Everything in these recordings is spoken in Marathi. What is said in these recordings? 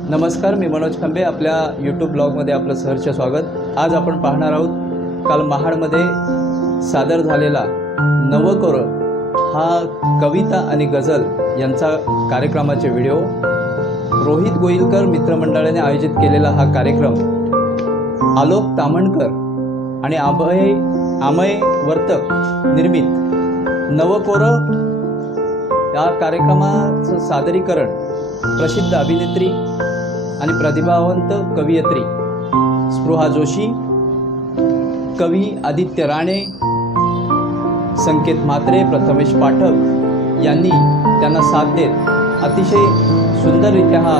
नमस्कार, मी मनोज खंबे. आपल्या यूट्यूब ब्लॉगमध्ये आपलं सहर्ष स्वागत. आज आपण पाहणार आहोत काल महाडमध्ये सादर झालेला नवकोरं हा कविता आणि गझल यांचा कार्यक्रमाचे व्हिडिओ. रोहित गोईलकर मित्रमंडळाने आयोजित केलेला हा कार्यक्रम आलोक तामणकर आणि अमय वर्तक निर्मित नवकोरं या कार्यक्रमाचं सादरीकरण प्रसिद्ध अभिनेत्री आणि प्रतिभावंत कवयित्री स्पृहा जोशी, कवी आदित्य राणे, संकेत म्हात्रे, प्रथमेश पाठक यांनी त्यांना साथ देत अतिशय सुंदररित्या हा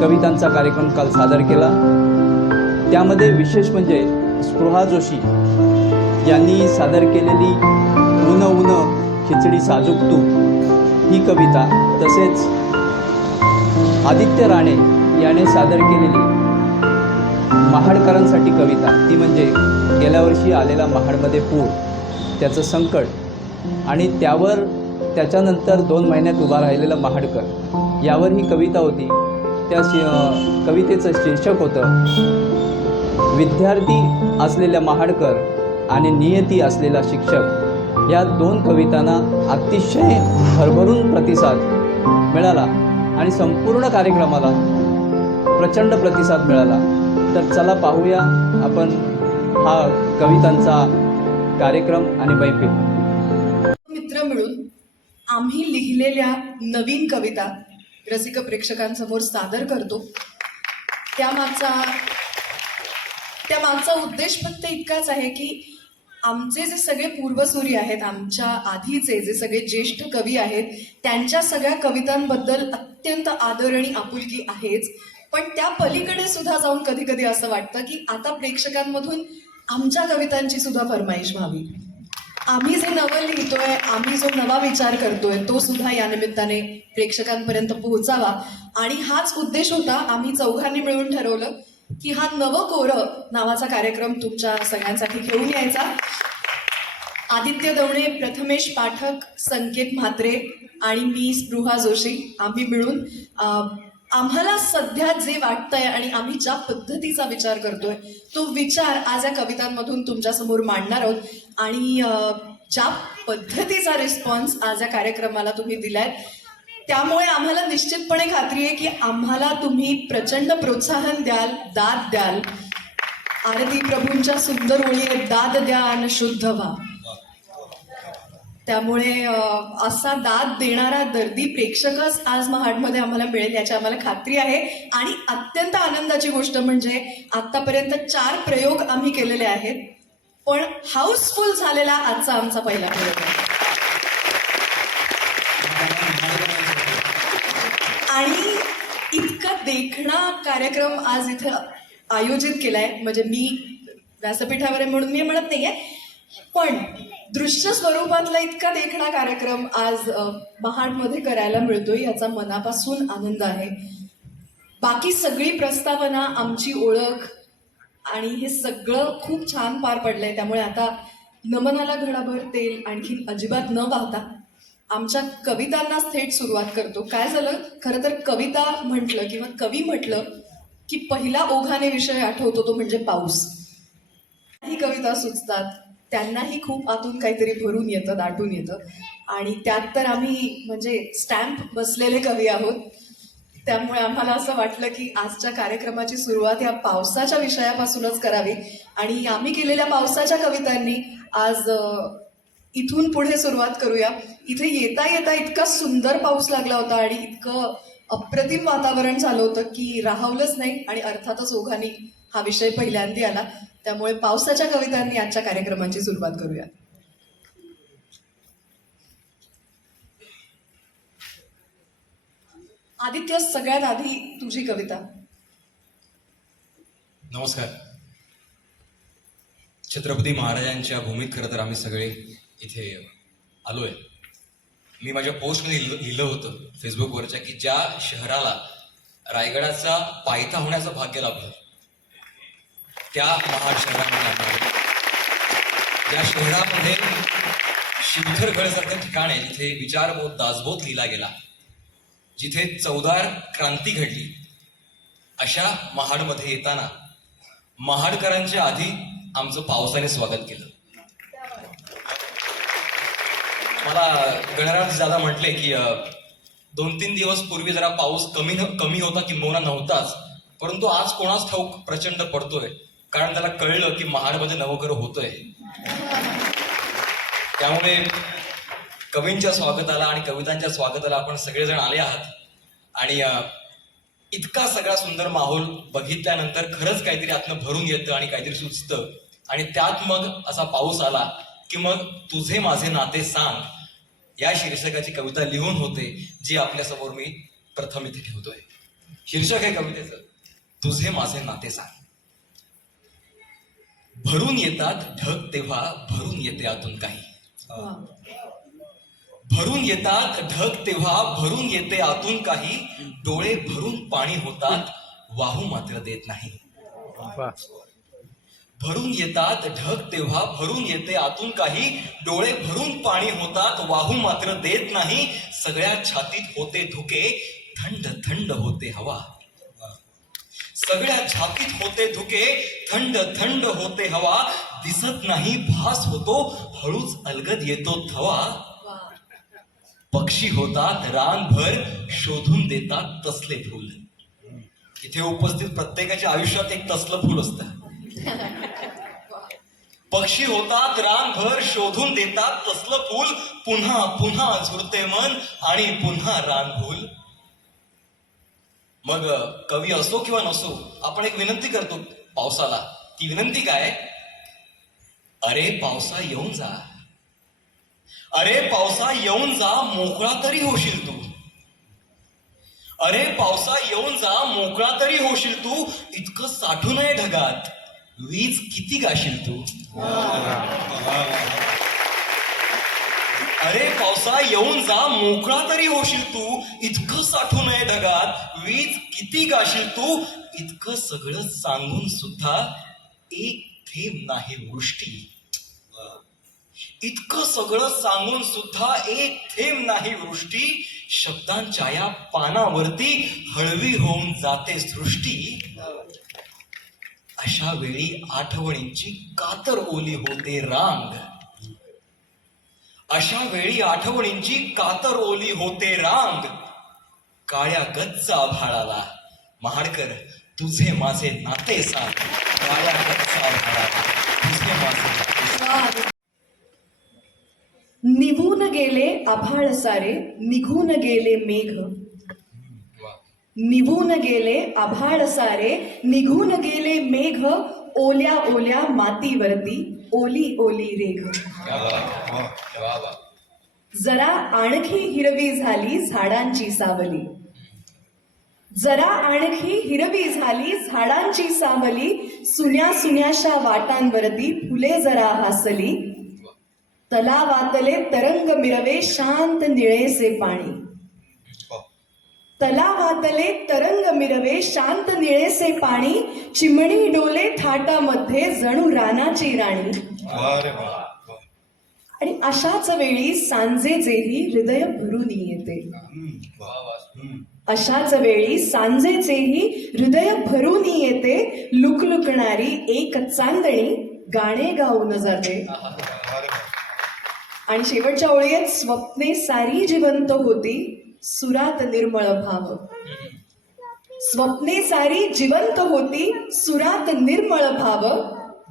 कवितांचा कार्यक्रम काल सादर केला. त्यामध्ये विशेष म्हणजे स्पृहा जोशी यांनी सादर केलेली ऊन ऊन खिचडी साजूक तूप ही कविता, तसेच आदित्य राणे याने सादर केलेली महाडकरांसाठी कविता, ती म्हणजे गेल्या वर्षी आलेला महाडमध्ये पूर, त्याचं संकट आणि त्यावर त्याच्यानंतर 2 महिन्यात उभा राहिलेला महाडकर, यावर ही कविता होती. त्या कवितेचं शीर्षक होतं विद्यार्थी असलेल्या महाडकर आणि नियती असलेला शिक्षक. या 2 कवितांना अतिशय भरभरून प्रतिसाद मिळाला आणि संपूर्ण कार्यक्रमाला प्रचंड प्रतिसाद मिळाला. तर चला पाहूया आपण हा कवितांचा कार्यक्रम आणि मैफिल. मित्र मिळून आम्ही लिहिलेल्या नवीन कविता रसिक प्रेक्षकांसमोर सादर करतो. त्यामागचा उद्देश फक्त इतकाच आहे की आमचे जे सगळे पूर्वसूरी आहेत, आमच्या आधीचे जे सगळे ज्येष्ठ कवी आहेत, त्यांच्या सगळ्या कवितांबद्दल अत्यंत आदर आणि आपुलकी आहेच, पण त्या पलीकडे सुद्धा जाऊन कधी कधी असं वाटतं की आता प्रेक्षकांमधून आमच्या कवितांची सुद्धा फरमाईश व्हावी. आम्ही जे नवं लिहितोय, आम्ही जो नवा विचार करतोय, तो सुद्धा या निमित्ताने प्रेक्षकांपर्यंत पोहोचावा. आणि हाच उद्देश होता. आम्ही चौघांनी मिळून ठरवलं की हा नवकोरं नावाचा कार्यक्रम तुमच्या सगळ्यांसाठी घेऊन यायचा. आदित्य दवणे, प्रथमेश पाठक, संकेत म्हात्रे आणि मी स्पृहा जोशी आम्ही मिळून आम्हाला सध्या जे वाटतंय आणि आम्ही ज्या पद्धतीचा विचार करतोय तो विचार आज या कवितांमधून तुमच्यासमोर मांडणार आहोत. आणि ज्या पद्धतीचा रिस्पॉन्स आज या कार्यक्रमाला तुम्ही दिलाय, त्यामुळे आम्हाला निश्चितपणे खात्री आहे की आम्हाला तुम्ही प्रचंड प्रोत्साहन द्याल, दाद द्याल. आरती प्रभूंच्या सुंदर ओळी आहेत, दाद द्या आणि शुद्ध व्हा. त्यामुळे असा दाद देणारा दर्दी प्रेक्षकच आज महाडमध्ये आम्हाला मिळेल याची आम्हाला खात्री आहे. आणि अत्यंत आनंदाची गोष्ट म्हणजे आतापर्यंत 4 प्रयोग आम्ही केलेले आहेत, पण हाऊसफुल झालेला आजचा आमचा पहिला प्रयोग आहे. आणि इतका देखणा कार्यक्रम आज इथे आयोजित केलाय, म्हणजे मी व्यासपीठावर आहे म्हणून मी म्हणत नाहीये, पण दृश्य स्वरूपातला इतका देखणा कार्यक्रम आज महाडमध्ये करायला मिळतोय याचा मनापासून आनंद आहे. बाकी सगळी प्रस्तावना, आमची ओळख आणि हे सगळं खूप छान पार पडलंय. त्यामुळे आता नमनाला घडाभर तेल आणखी अजिबात न वाहता आमच्या कवितांना थेट सुरुवात करतो. काय झालं, खरं तर कविता म्हटलं किंवा कवी म्हटलं की पहिला ओघाने विषय आठवतो तो म्हणजे पाऊस. ही कविता सुचतात, त्यांनाही खूप आतून काहीतरी भरून येतं, दाटून येतं. आणि त्यात तर आम्ही म्हणजे स्टॅम्प बसलेले कवी आहोत. त्यामुळे आम्हाला असं वाटलं की आजच्या कार्यक्रमाची सुरुवात या पावसाच्या विषयापासूनच करावी. आणि आम्ही केलेल्या पावसाच्या कवितांनी आज इथून पुढे सुरुवात करूया. इथे येता येता इतका सुंदर पाऊस लागला होता आणि इतकं अप्रतिम वातावरण झालं होतं की राहवलंच नाही. आणि अर्थातच ओघांनी हा विषय पहिल्यांदा आला, त्यामुळे पावसाच्या कवितांनी आजच्या कार्यक्रमाची सुरुवात करूया. आदित्य, सगळ्यात आधी तुझी कविता. नमस्कार. छत्रपती महाराजांच्या भूमीत खरं तर आम्ही सगळे इथे आलोय. मी माझ्या पोस्टमध्ये लिहिलं होतं फेसबुकवरच्या की ज्या शहराला रायगडाचा पायथा होण्याचं भाग्य लाभलं त्या महाड शहरामध्ये, ज्या शहरामध्ये शिवथरगडसारखं ठिकाण आहे जिथे विचारबोध, दासबोध लिहिला गेला, जिथे चौदार क्रांती घडली, अशा महाडमध्ये येताना महाडकरांच्या आधी आमचं पावसाने स्वागत केलं. मला गणराज दादा म्हटले की 2-3 दिवस पूर्वी जरा पाऊस कमी होता किंबहुना नव्हताच, परंतु आज कोणाच ठाऊक प्रचंड पडतोय, कारण त्याला कळलं की महाडमध्ये नवखरं होतंय. त्यामुळे कवींच्या स्वागताला आणि कवितांच्या स्वागताला आपण सगळेजण आले आहात. आणि इतका सगळा सुंदर माहोल बघितल्यानंतर खरंच काहीतरी आतनं भरून येतं आणि काहीतरी सुचतं. आणि त्यात मग असा पाऊस आला की मग तुझे माझे नाते सांग या शीर्षकाची कविता लिहून होते, जी आपल्यासमोर मी प्रथम इथे ठेवतोय. शीर्षक आहे कवितेचं, तुझे माझे नाते सांग. भरून येतात ढग तेव्हा भरून येते आतून काही. भरून येतात ढग तेव्हा भरून येते आतून काही, डोळे भरून पाणी होतात वाहू मात्र देत नाही. भरून येतात ढग तेव्हा भरून येते आतून काही, डोळे भरून पाणी होतात वाहू मात्र देत नाही. सगळ्या छातीत होते धुके, थंड थंड होते हवा. सगळ्या छातीत होते धुके, थंड थंड होते हवा. दिसत नाही भास होतो, हळूच अलगद येतो थवा. पक्षी होतात रानभर, शोधून देतात तसले फूल. इथे उपस्थित प्रत्येकाच्या आयुष्यात एक तसलं फूल असतं. पक्षी होतात रानभर, शोधून देतात तसलं फूल. पुन्हा पुन्हा झुरते मन आणि पुन्हा रानभूल. मग कवी असो किंवा नसो, आपण एक विनंती करतो पावसाला. ती विनंती काय? अरे पावसा येऊन जा, अरे पावसा येऊन जा, मोकळा तरी होशील तू. अरे पावसा येऊन जा, मोकळा तरी होशील तू. इतकं साठू नये ढगात, वीज किती गाशील तू. अरे पावसा येऊन जा, मोकळा तरी होशील तू. इतकं साठू नये ढगात, वीज किती गाशील तू. इतकं सगळं सांगून सुद्धा एक थेंब नाही वृष्टी. इतकं सगळं सांगून सुद्धा एक थेंब नाही वृष्टी. शब्दांच्या या पानावरती हळवी होऊन जाते सृष्टी. अशा वेळी आठवणींची कातर ओली होते रांग. अशा वेळी आठवणींची कातर ओली होते रांग. काळ्या गच्च आभाळाला महाडकर तुझे माझे नाते सांग. काळ्या गच्च आभाळाला तुझे माझे नाते सांग. निघून गेले आभाळ सारे, निघून गेले मेघ. निघून गेले आभाळ सारे, निघून गेले मेघ. ओल्या ओल्या मातीवरती ओली ओली रेघ. जरा आणखी हिरवी झाली झाडांची सावली. जरा आणखी हिरवी झाली झाडांची सावली. सुन्या सुन्याशा वाटांवरती फुले जरा हासली. तलावातले तरंग मिरवे शांत निळेसे पाणी. तलावातले तरंग मिरवे शांत निळेसे पाणी. चिमणी डोले थाटामध्ये जणू रानाची राणी. आणि अशाच वेळी सांजेचेही हृदय भरून येते. अशाच वेळी सांजेचेही हृदय भरून येते. लुकलुकणारी एक चांदणी गाणे गाऊन जाते. आणि शेवटच्या ओळीत स्वप्ने सारी जिवंत होती, सुरात निर्मळ भाव. स्वप्ने सारी जिवंत होती, सुरात निर्मळ भाव.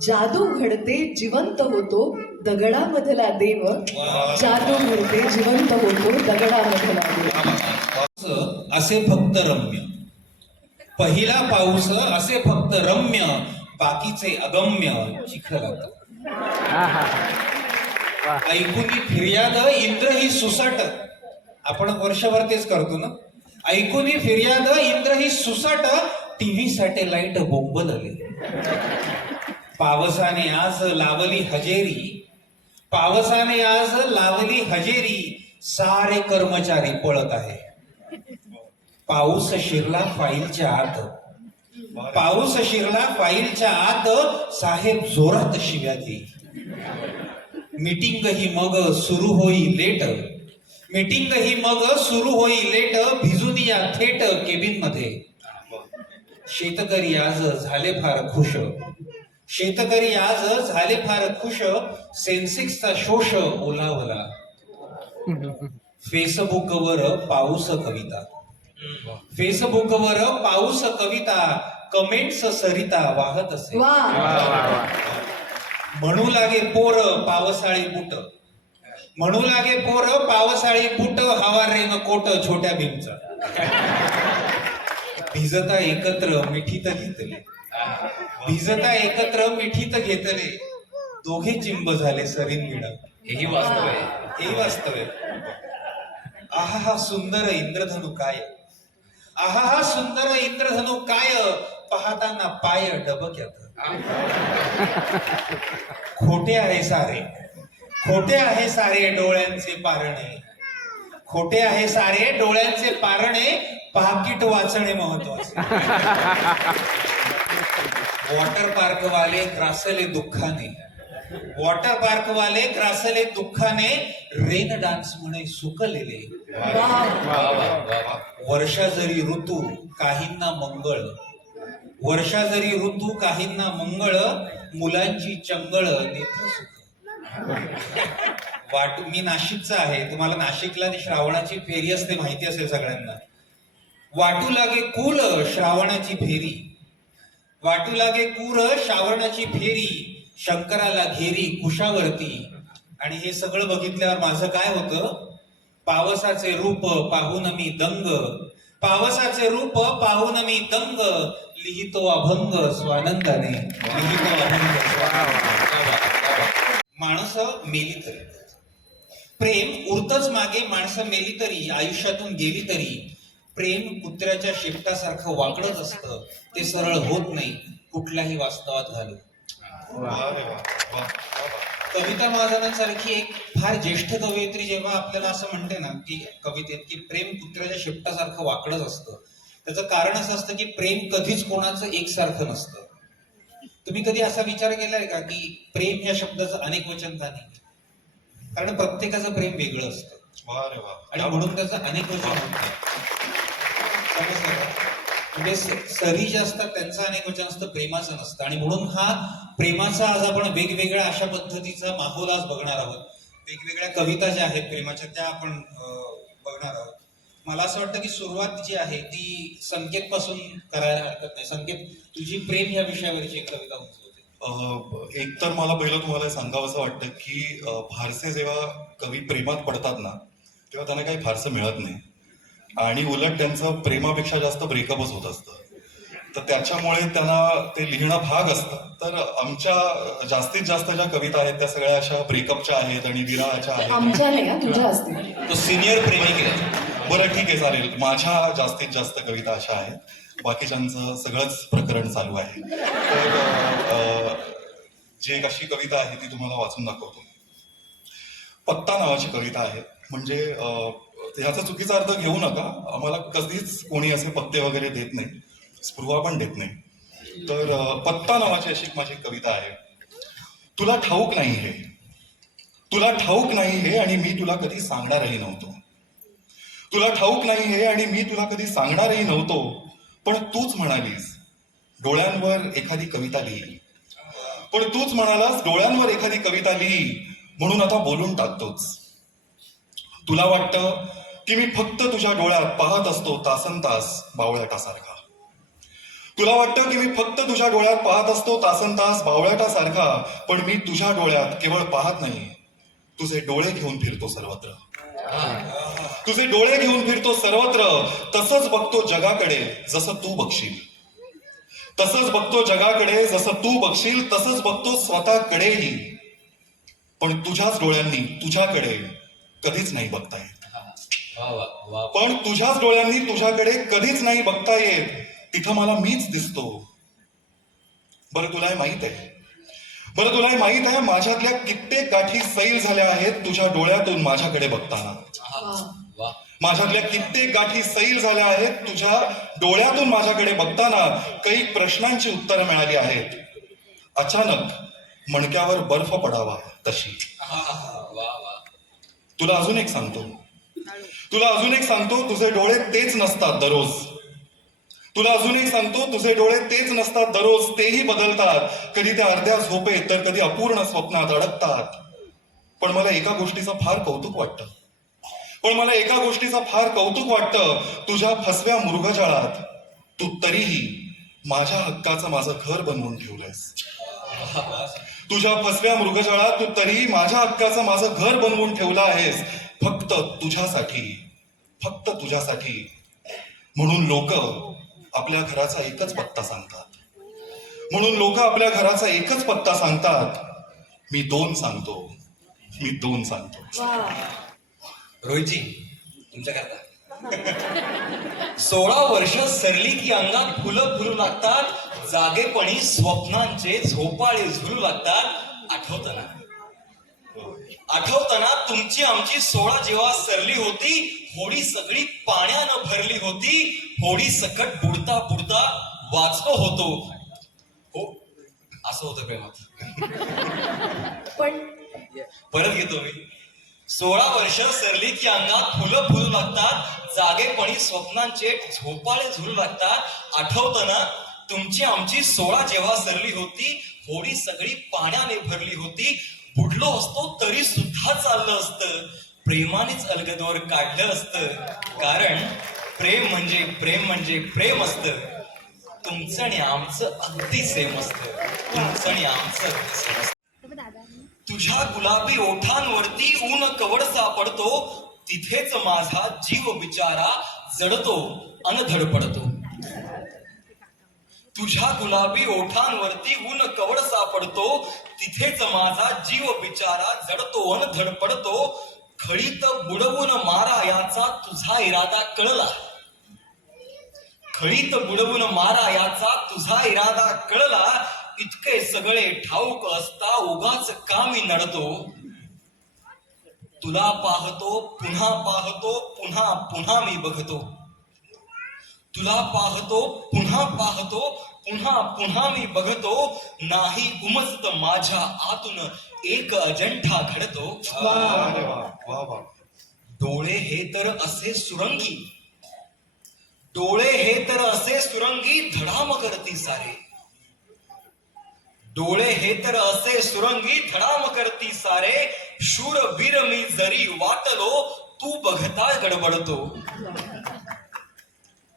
जादू घडते जिवंत होतो दगडामधला देव. जादू घडते जिवंत होतो दगडामधला देव. असे फक्त रम्य, पहिला पाऊस असे फक्त रम्य, बाकीचे अगम्य चिखलात. ऐकून फिर्याद इंद्र ही सुसाट. आपण वर्षभर तेच करतो ना. ऐकून फिर्याद इंद्र ही सुसाट, टीव्ही सॅटेलाइट बोंबलले. पावसाने आज लावली हजेरी, पावसाने आज लावली हजेरी. सारे कर्मचारी पळत आहे. पाऊस शिरला फाईलच्या आत, पाऊस शिरला फाईलच्या आत. साहेब जोरात शिव्या देईल. मीटिंग ही मग सुरू होई लेट. मीटिंग ही मग सुरू होई लेट, भिजून या थेट केबिन मध्ये. शेतकरी आज झाले फार खुश, शेतकरी आज झाले फार खुश, सेन्सेक्सचा शोष ओलावला. फेसबुकवर पाऊस कविता, फेसबुकवर पाऊस कविता, कमेंट्स सरिता वाहत असे. वा म्हणू लागे पोर पावसाळी बुट, म्हणू लागे पोर पावसाळी बुट, हवा रेन कोट छोट्या भीमचा. भिजता एकत्र मिठीत घेतले, भिजता एकत्र मिठीत घेतले, दोघे चिंब झाले सरीन विण. हेही वास्तव आहे. हे वास्तव आहे. आहा हा सुंदर इंद्रधनु काय, आहा हा सुंदर इंद्रधनु काय, पाहताना पाय डबक्यात. खोटे आहे सारे, खोटे आहे सारे डोळ्यांचे पारणे, खोटे आहे सारे डोळ्यांचे पारणे, पाकिट वाचणे महत्वाचे. वॉटर पार्क वाले ग्रासले दुःखाने, वॉटर पार्क वाले ग्रासले दुःखाने, रेन डान्स म्हणे सुकलेले. वर्षा जरी ऋतू काहींना मंगळ, वर्षा जरी ऋतू काहींना मंगळ, मुलांची चंगळ नेत्र सुख. मी नाशिकचा आहे, तुम्हाला नाशिकला ती श्रावणाची फेरी असते माहिती असेल सगळ्यांना. वाटू लागे कुल श्रावणाची फेरी, वाटू लागे कुर श्रावणाची फेरी, शंकराला घेरी कुशावरती. आणि हे सगळं बघितल्यावर माझं काय होतं, पावसाचे रूप पाहून मी दंग, पावसाचे रूप पाहून मी दंग, लिहितो अभंग स्वानंदाने, लिहितो अभंग स्वानंदाने. माणसं मेली तरी, प्रेम उरतच मागे, माणसं मेली तरी, आयुष्यातून गेली तरी, प्रेम कुत्र्याच्या शेपटासारखं वाकडच असतं, ते सरळ होत नाही कुठल्याही वास्तवात घालून. कविता महाजनांसारखी एक फार ज्येष्ठ कवयित्री जेव्हा आपल्याला असं म्हणते ना की कवितेत की प्रेम कुत्र्याच्या शेपटासारखं वाकडच असतं, त्याचं कारण असं असतं की प्रेम कधीच कोणाचं एकसारखं नसतं. तुम्ही कधी असा विचार केलाय का की प्रेम या शब्दाचं अनेक वचन का नाही? कारण प्रत्येकाचं प्रेम वेगळं असतं आणि म्हणून त्याचं अनेक वचन होत नाही. समजलं का? म्हणजे सरी जे असतात त्यांचं अनेक वचन असतं, प्रेमाचं नसतं. आणि म्हणून हा प्रेमाचा आज आपण वेगवेगळ्या अशा पद्धतीचा माहोल आज बघणार आहोत. वेगवेगळ्या कविता ज्या आहेत प्रेमाच्या त्या आपण बघणार आहोत. मला असं वाटतं की सुरुवात जी आहे ती संकेत पासून करायला हरकत नाही. संकेत, तुझी प्रेम या विषयावरची एक कविता उंचवते. एक तर मला पहिलं तुम्हाला सांगावं असं वाटतं की फारसे जेव्हा कवी प्रेमात पडतात ना तेव्हा त्यांना काही फारसं मिळत नाही आणि उलट त्यांचं प्रेमापेक्षा जास्त ब्रेकअपच होत असतं. तर त्याच्यामुळे त्यांना ते लिहिणं भाग असतं. तर आमच्या जास्तीत जास्त ज्या कविता आहेत त्या सगळ्या अशा ब्रेकअपच्या आहेत आणि विराहाच्या आहेत. आमच्या नाही हा, तुझ्या असतील. तो सिनियर प्रेमिक आहे. बरं ठीक आहे, चालेल. माझ्या जास्तीत जास्त कविता अशा आहेत, बाकीच्यांचं सगळंच प्रकरण चालू आहे. तर जी एक अशी कविता आहे ती तुम्हाला वाचून दाखवतो. पत्ता नावाची कविता आहे. म्हणजे ह्याचा चुकीचा अर्थ घेऊ नका, आम्हाला कधीच कोणी असे पत्ते वगैरे देत नाही, स्पृहा पण देत नाही. तर पत्ता नावाची अशी माझी कविता आहे. तुला ठाऊक नाही हे, तुला ठाऊक नाही हे आणि मी तुला कधी सांगणारही नव्हतो. तुला ठाऊक नाही हे आणि मी तुला कधी सांगणारही नव्हतो. पण तूच म्हणालीस डोळ्यांवर एखादी कविता लिही, पण तूच म्हणालास डोळ्यांवर एखादी कविता लिही, म्हणून आता बोलून टाकतोच. तुला वाटतं की मी फक्त तुझ्या डोळ्यात पाहत असतो तासनतास बावळटासारखा. तुला वाटतं की मी फक्त तुझ्या डोळ्यात पाहत असतो तासनतास बावळटासारखा, पण मी तुझ्या डोळ्यात केवळ पाहत नाही, तुझे डोळे घेऊन फिरतो सर्वत्र. तुझे डोळे घेऊन फिरतो सर्वत्र. तसंच बघतो जगाकडे जसं तू बघशील, तसंच बघतो जगाकडे जसं तू बघशील, तसंच बघतो स्वतःकडेही. पण तुझ्याच डोळ्यांनी तुझ्याकडे कधीच नाही बघता येत. पण तुझ्याच डोळ्यांनी तुझ्याकडे कधीच नाही बघता येत. तिथं मला मीच दिसतो. बरं तुला हे माहित आहे, बरं तुला हे माहित आहे माझ्यातल्या कित्येक गाठी सैल झाल्या आहेत तुझ्या डोळ्यातून माझ्याकडे बघताना. माझ्यातल्या कित्येक गाठी सैल झाल्या आहेत तुझ्या डोळ्यातून माझ्याकडे बघताना. काही प्रश्नांची उत्तरं मिळाली आहेत. अचानक मणक्यावर बर्फ पडावा तशी. तुला अजून एक सांगतो, तुला अजून एक सांगतो, तुझे डोळे तेच नसतात दररोज. तुला अजून एक सांगतो, तुझे डोळे तेच नसतात दररोज, तेही बदलतात. कधी ते अर्ध्या झोपेत तर कधी अपूर्ण स्वप्नात अडकतात. पण मला एका गोष्टीचं फार कौतुक वाटतं, तुझ्या फसव्या मृगजळात तू तरीही माझ्या हक्काचं माझं घर बनवून ठेवलंयस. तुझ्या फसव्या मृगजळात तू तरीही माझ्या हक्काचं माझं घर बनवून ठेवलं आहेस. फक्त तुझ्यासाठी. म्हणून लोक आपल्या घराचा एकच पत्ता सांगतात. मी दोन सांगतो. रोहितजी, तुमच्या करता 16 वर्ष सरली की अंगात फुलं फुलू लागतात, जागेपणी स्वप्नांचे झोपाळे झुलू लागतात. आठवतं ना तुमची आमची 16 जेव्हा सरली होती, होडी सगळी पाण्यानं भरली होती. होडी सकट बुडता बुडता वाचलो होतो. हो, असं होतं प्रेमात. पण परत घेतो मी. 16 वर्ष सरली की अंगात फुलं फुलू लागतात, जागेपणी स्वप्नांचे झोपाळे झुलू लागतात. आठवतं ना तुमची आमची 16 जेव्हा सरली होती, होडी सगळी पाण्याने भरली होती. बुडलो असतो तरी सुद्धा चाललं असतं, प्रेमानेच अलगदवर काढलं असतं. कारण प्रेम म्हणजे प्रेम असतं. तुमचं आणि आमचं अगदी सेम असतं. तुझ्या गुलाबी ओठांवरती ऊन कवड सापडतो, तिथेच माझा जीव बिचारा जडतो अन धडपडतो. तुझ्या गुलाबी ओठांवरती ऊन कवड सापडतो, तिथेच माझा जीव बिचारा जडतो अन धडपडतो. खळीत बुडवून मारा याचा तुझा इरादा कळला. इतके सगळे ठाऊक असता उगाच का मी नडतो. तुला पाहतो पुन्हा पुन्हा मी बघतो. पुन्हा मी बघतो. नाही उमजत माझ्या आतून एक अजंठा घडतो. डोळे हे तर असे सुरंगी धडाम करती सारे. शूरवीर मी जरी वाटलो, तू बघता गडबडतो.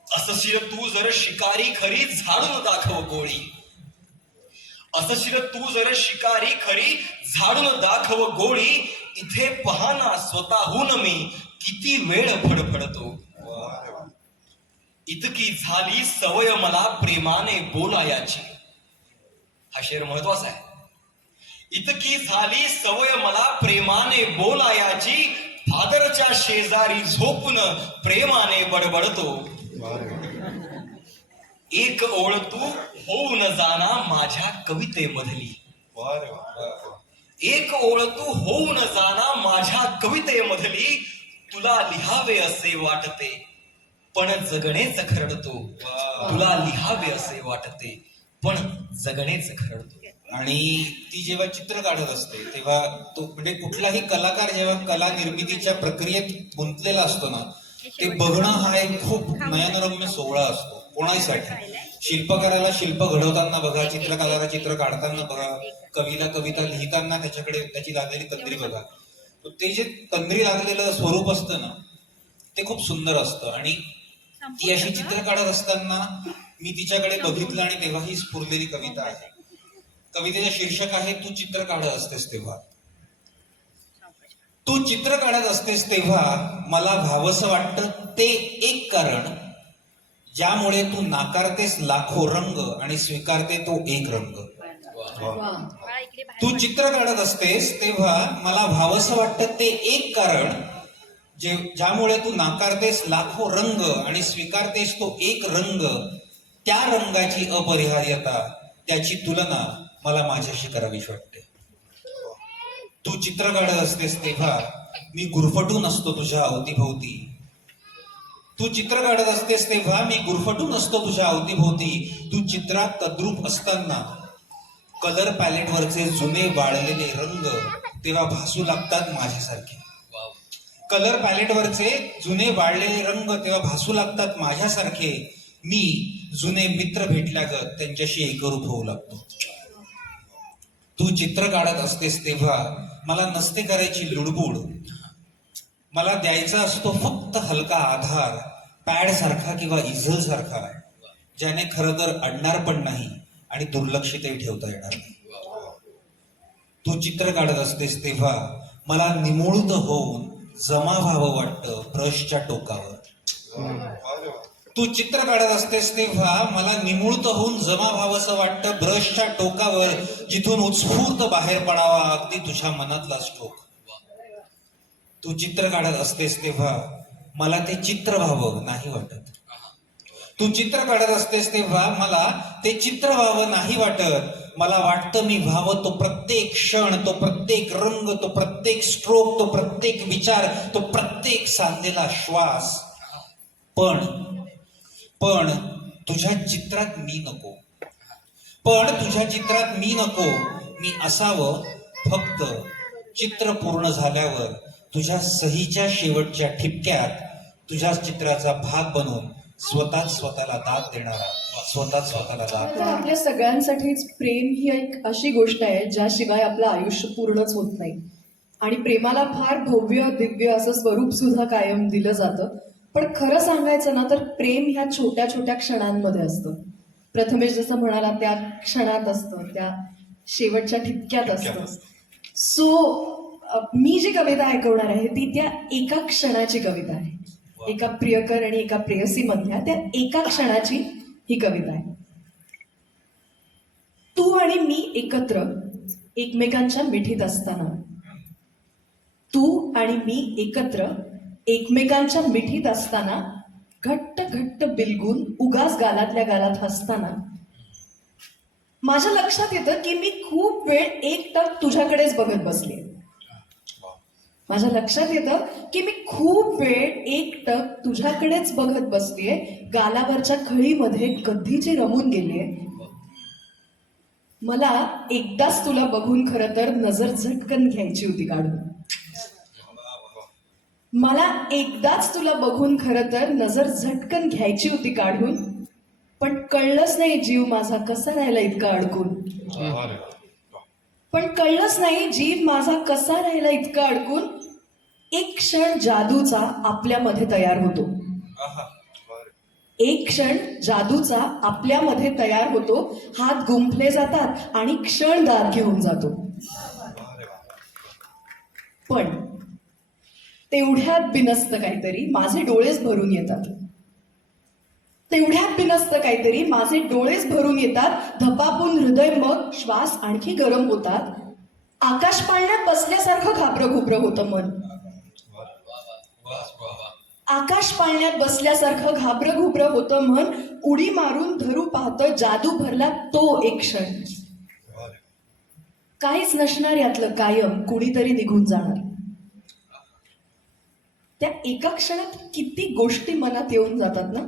असशील तू जर शिकारी खरी, झाडून दाखव गोळी. इथे पहाना स्वतःहून मी किती वेळ फडफडतो. इतकी झाली सवय मला प्रेमाने बोलायाची. हा शेर महत्वाचा आहे. इतकी झाली सवय मला प्रेमाने बोलायाची. फादरच्या शेजारी झोपून प्रेमाने बडबडतो. एक ओळ तू होऊन जाना माझ्या कवितेमधली. तुला लिहावे असे वाटते पण जगणेच खरडतो. आणि ती जेव्हा चित्र काढत असते तेव्हा तो म्हणजे कुठलाही कलाकार जेव्हा कला निर्मितीच्या प्रक्रियेत गुंतलेला असतो ना, ते बघणं हा एक खूप नयनरम्य सोहळा असतो कोणासाठी. शिल्पकाराला शिल्प घडवताना बघा, चित्रकाराला चित्र काढताना बघा, कवीला कविता लिहिताना त्याच्याकडे त्याची लागलेली तंद्री बघा. ते जे तंद्री लागलेलं स्वरूप असतं ना, ते खूप सुंदर असतं. आणि ती अशी चित्र काढत असताना मी तिच्याकडे बघितलं आणि तेव्हा ही स्फुरलेली कविता आहे. कवितेचं शीर्षक आहे तू चित्र काढत असतेस तेव्हा मला भावसं वाटतं ते एक कारण, ज्यामुळे तू नाकारतेस लाखो रंग आणि स्वीकारते तो एक रंग. तू चित्र काढत असतेस तेव्हा मला भावसं वाटतं ते एक कारण, ज्यामुळे तू नाकारतेस लाखो रंग आणि स्वीकारतेस तो एक रंग. त्या रंगाची अपरिहार्यता, त्याची तुलना मला माझ्याशी करावीशी वाटते. तू चित्र काढत असतेस तेव्हा मी गुरफटून असतो तुझ्या अवतीभोवती. तू चित्रात तद्रूप असताना कलर पॅलेटवरचे जुने वाळलेले रंग तेव्हा भासू लागतात माझ्यासारखे. कलर पॅलेटवरचे जुने वाळलेले रंग तेव्हा भासू लागतात माझ्यासारखे. मी जुने मित्र भेटल्यागत त्यांच्याशी एकरूप होऊ लागतो. तू चित्र काढत असतेस तेव्हा मला नसते करायची लुडबुड. मला द्यायचा असतो फक्त हलका आधार, पॅड सारखा किंवा इझल सारखा, ज्याने खरं तर अडणार पण नाही आणि दुर्लक्षितही ठेवता येणार नाही. तू चित्र काढत असतेस तेव्हा मला निमुळत होऊन जमा व्हावं वाटतं ब्रशच्या टोकावर. तू चित्र काढत असतेस तेव्हा मला निमुळत होऊन जमा व्हावंसं वाटतं ब्रशच्या टोकावर, जिथून उत्स्फूर्त बाहेर पडावा अगदी तुझ्या मनातला स्ट्रोक. तू चित्र काढत असतेस तेव्हा मला ते चित्र व्हावं नाही वाटत. तू चित्र काढत असतेस तेव्हा मला ते चित्र व्हावं नाही वाटत. मला वाटतं मी व्हावं तो प्रत्येक क्षण, तो प्रत्येक रंग, तो प्रत्येक स्ट्रोक, तो प्रत्येक विचार, तो प्रत्येक सांधलेला श्वास. पण तुझ्या चित्रात मी नको. तुझ्या चित्रात मी नको. मी असावं फक्त चित्र पूर्ण झाल्यावर तुझ्या सहीच्या शेवटच्या ठिपक्यात तुझ्या चित्राचा भाग बनून स्वतःच स्वतःला दाद देणारा, स्वतःच स्वतःला दाद. तर आपल्या सगळ्यांसाठीच प्रेम ही एक अशी गोष्ट आहे ज्याशिवाय आपलं आयुष्य पूर्णच होत नाही. आणि प्रेमाला फार भव्य दिव्य असं स्वरूप सुद्धा कायम दिलं जातं. पण खरं सांगायचं ना तर प्रेम ह्या छोट्या छोट्या क्षणांमध्ये असतं. प्रथमेश जसं म्हणाला त्या क्षणात असतं, त्या शेवटच्या ठिपक्यात असतं. सो मी जी कविता ऐकवणार आहे ती त्या एका क्षणाची कविता आहे. एका प्रियकर आणि एका प्रेयसी मधल्या त्या एका क्षणाची ही कविता आहे. तू आणि मी एकत्र एकमेकांच्या मिठीत असताना, तू आणि मी एकत्र एकमेकांच्या मिठीत असताना, घट्ट घट्ट बिलगून उगाच गालातल्या गालात हसताना, माझ्या लक्षात येतं की मी खूप वेळ एकटक तुझ्याकडेच बघत बसले. माझ्या लक्षात येतं की मी खूप वेळ एकटक तुझ्याकडेच बघत बसलीये, गालावरच्या खळीमध्ये कधीची रमून गेलीये. मला एकदाच तुला बघून खरं तर नजर झटकन घ्यायची होती काढून. मला एकदाच तुला बघून खरं तर नजर झटकन घ्यायची होती काढून, पण कळलंच नाही जीव माझा कसा राहिला इतका अडकून. पण कळलंच नाही जीव माझा कसा राहिला इतका अडकून. एक क्षण जादूचा आपल्यामध्ये तयार होतो. एक क्षण जादूचा आपल्यामध्ये तयार होतो. हात गुंफले जातात आणि क्षण दार घेऊन जातो. पण तेवढ्यात बिनसतं काहीतरी माझे डोळेच भरून येतात. तेवढ्यात बिनसतं काहीतरी माझे डोळेच भरून येतात. धपापून हृदय मग श्वास आणखी गरम होतात. आकाश पाळण्यात बसल्यासारखं घाबरं घुबरं होतं मन. आकाश पाळण्यात बसल्यासारखं घाबरं घुबरं होतं मन. उडी मारून धरू पाहतं जादू भरला तो एक क्षण. काहीच नसणार यातलं कायम, कुणीतरी निघून जाणार. त्या एका क्षणात किती गोष्टी मनात येऊन जातात ना.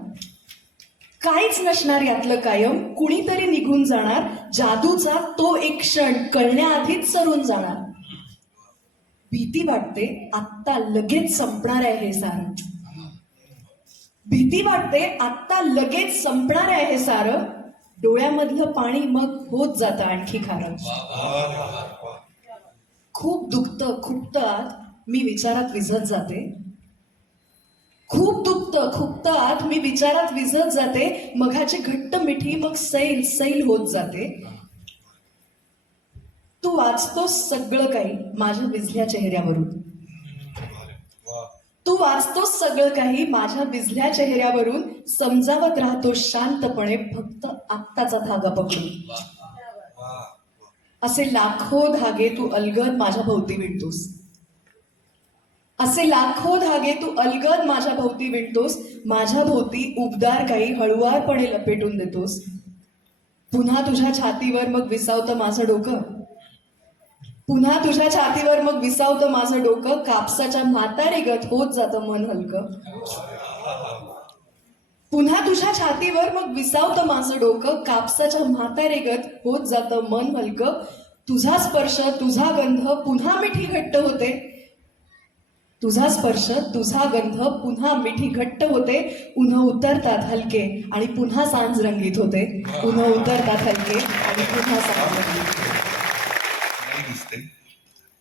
काहीच नसणार यातलं कायम, कुणीतरी निघून जाणार. जादूचा तो एक क्षण कळण्याआधीच सरून जाणार. भीती वाटते आत्ता लगेच संपणार आहे हे सारं. भीती वाटते आत्ता लगेच संपणार आहे हे सारं. डोळ्यामधलं पाणी मग होत जातं आणखी खारं. खूप दुखतं खुपतं आत मी विचारात विझत जाते. खूप दुखतं खुपतं आत मी विचारात विझत जाते. मघाची घट्ट मिठी मग सैल सैल होत जाते. तू वाचतोस सगळं काही माझ्या विझल्या चेहऱ्यावरून. तू वाचतोस सगळं काही माझ्या विझल्या चेहऱ्यावरून. समजावत राहतो शांतपणे फक्त आत्ताचा धागा पकडून. असे लाखो धागे तू अलगद माझ्या भोवती विणतोस. असे लाखो धागे तू अलगद माझ्या भोवती विणतोस. माझ्या भोवती उबदार काही हळुवारपणे लपेटून देतोस. पुन्हा तुझ्या छातीवर मग विसावतं माझं डोकं. पुन्हा तुझ्या छातीवर मग विसावतं माझं डोकं. कापसाच्या म्हातारेगत होत जातं मन हलकं. पुन्हा तुझ्या छातीवर मग विसावतं माझं डोकं. कापसाच्या म्हातारेगत होत जातं मन हलकं. तुझा स्पर्श तुझा गंध पुन्हा मिठी घट्ट होते. तुझा स्पर्श तुझा गंध पुन्हा मिठी घट्ट होते, उन्ह उतरतात हलके आणि पुन्हा सांज रंगीत होते, उन्ह उतरतात हलके आणि पुन्हा सांज रंगीत होते. नाही दिसते